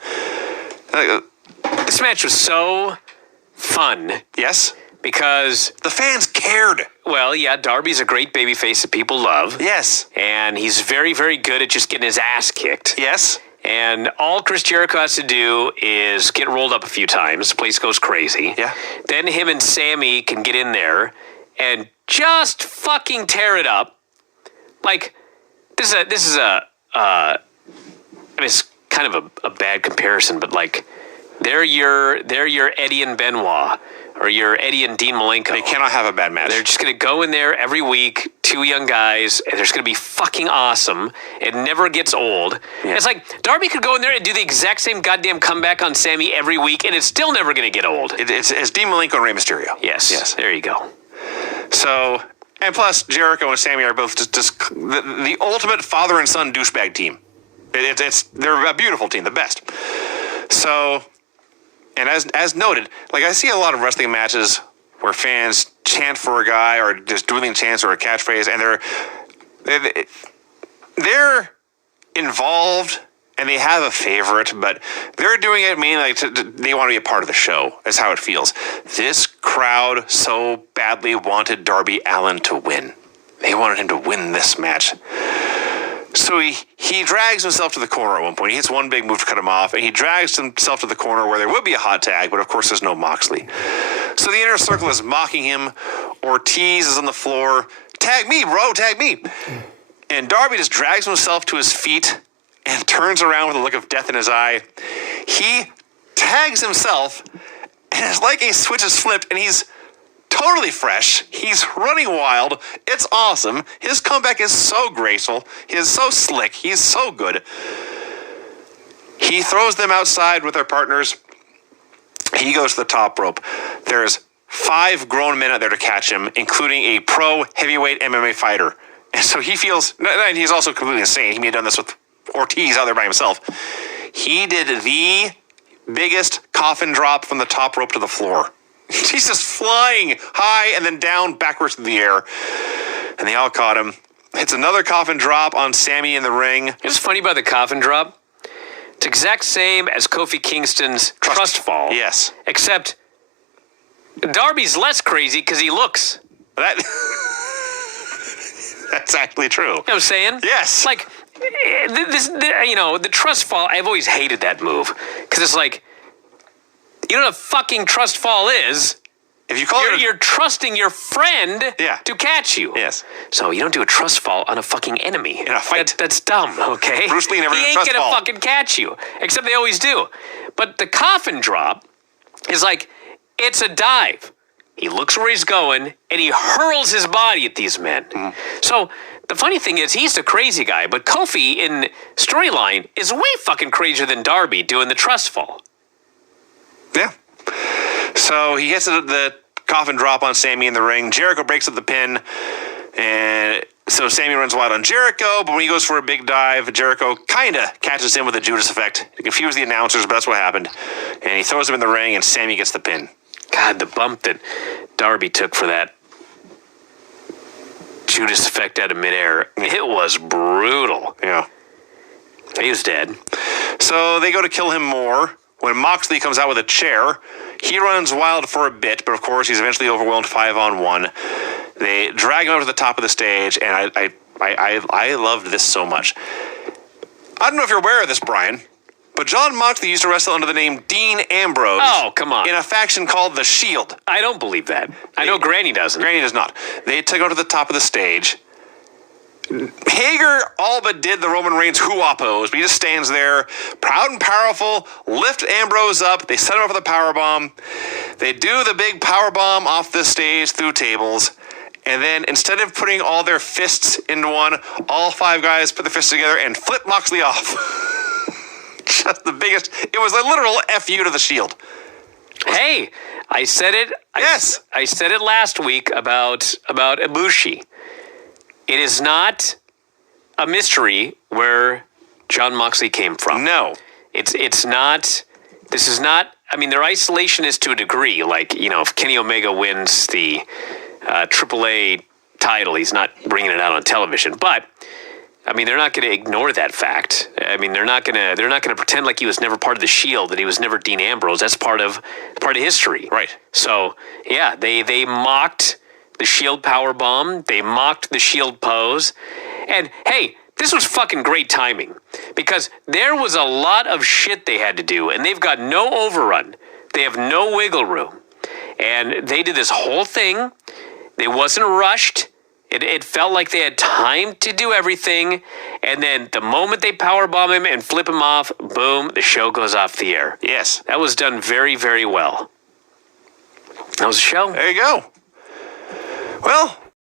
This match was so fun. Yes? Because the fans cared. Well, yeah, Darby's a great babyface that people love. Yes. And he's very, very good at just getting his ass kicked. Yes. And all Chris Jericho has to do is get rolled up a few times. The place goes crazy. Yeah. Then him and Sammy can get in there and just fucking tear it up. Like, this is I mean, it's kind of a bad comparison, but like, they're your Eddie and Benoit, or your Eddie and Dean Malenko. They cannot have a bad match. They're just going to go in there every week, two young guys, and they're just going to be fucking awesome. It never gets old. Yeah. It's like, Darby could go in there and do the exact same goddamn comeback on Sammy every week, and it's still never going to get old. It's Dean Malenko and Rey Mysterio. Yes, there you go. So, and plus, Jericho and Sammy are both just the ultimate father and son douchebag team. They're a beautiful team, the best. So, and as noted, like, I see a lot of wrestling matches where fans chant for a guy or just dueling chants or a catchphrase, and they're involved and they have a favorite, but they're doing it mainly like they want to be a part of the show. That's how it feels. This crowd so badly wanted Darby Allin to win. They wanted him to win this match. So he drags himself to the corner at one point. He hits one big move to cut him off, and he drags himself to the corner where there would be a hot tag, but of course there's no Moxley. So the inner circle is mocking him. Ortiz is on the floor. Tag me, bro, tag me. And Darby just drags himself to his feet and turns around with a look of death in his eye. He tags himself, and it's like a switch is flipped, and he's totally fresh. He's running wild. It's awesome. His comeback is so graceful. He is so slick. He's so good. He throws them outside with their partners. He goes to the top rope. There's 5 grown men out there to catch him, including a pro heavyweight MMA fighter. And so he feels, and he's also completely insane. He may have done this with Ortiz out there by himself. He did the biggest coffin drop from the top rope to the floor. He's just flying high and then down backwards through the air. And they all caught him. Hits another coffin drop on Sammy in the ring. What's funny about the coffin drop? It's exact same as Kofi Kingston's trust fall. Yes. Except Darby's less crazy because he looks. That's actually true. You know what I'm saying? Yes. Like, the trust fall, I've always hated that move. Because it's like, you know what a fucking trust fall is? If you call you're trusting your friend to catch you. Yes. So you don't do a trust fall on a fucking enemy. In a fight. That's dumb, okay? Bruce Lee never did a trust fall. He ain't gonna fucking catch you. Except they always do. But the coffin drop is like, it's a dive. He looks where he's going, and he hurls his body at these men. Mm-hmm. So the funny thing is, he's the crazy guy, but Kofi in storyline is way fucking crazier than Darby doing the trust fall. Yeah. So he hits the coffin drop on Sammy in the ring. Jericho breaks up the pin. And so Sammy runs wild on Jericho, but when he goes for a big dive, Jericho kind of catches him with a Judas effect. He confused the announcers, but that's what happened. And he throws him in the ring, and Sammy gets the pin. God, the bump that Darby took for that Judas effect out of midair, it was brutal. Yeah. He was dead. So they go to kill him more. When Moxley comes out with a chair, he runs wild for a bit, but of course he's eventually overwhelmed 5-on-1. They drag him up to the top of the stage, and I loved this so much. I don't know if you're aware of this, Brian, but Jon Moxley used to wrestle under the name Dean Ambrose. Oh, come on. In a faction called The Shield. I don't believe that. I know Granny doesn't. Granny does not. They took him to the top of the stage. Hager all but did the Roman Reigns hoo-ah pose, but he just stands there, proud and powerful, lift Ambrose up, they set him up for the powerbomb, they do the big powerbomb off the stage through tables, and then instead of putting all their fists into one, all 5 guys put the fists together and flip Moxley off. Just the biggest, it was a literal F you to the Shield. Hey, I said it. Yes. I said it last week about Ibushi. It is not a mystery where Jon Moxley came from. No. It's not. This is not. I mean, they're isolationist to a degree. Like, if Kenny Omega wins the AAA title, he's not bringing it out on television. But I mean, they're not going to ignore that fact. I mean, they're not going to pretend like he was never part of the Shield, that he was never Dean Ambrose. That's part of history. Right. So yeah, they mocked the Shield powerbomb. They mocked the Shield pose, and hey. This was fucking great timing because there was a lot of shit they had to do, and they've got no overrun. They have no wiggle room. And they did this whole thing. It wasn't rushed. It felt like they had time to do everything. And then the moment they powerbomb him and flip him off, boom, the show goes off the air. Yes. That was done very, very well. That was the show. There you go. Well,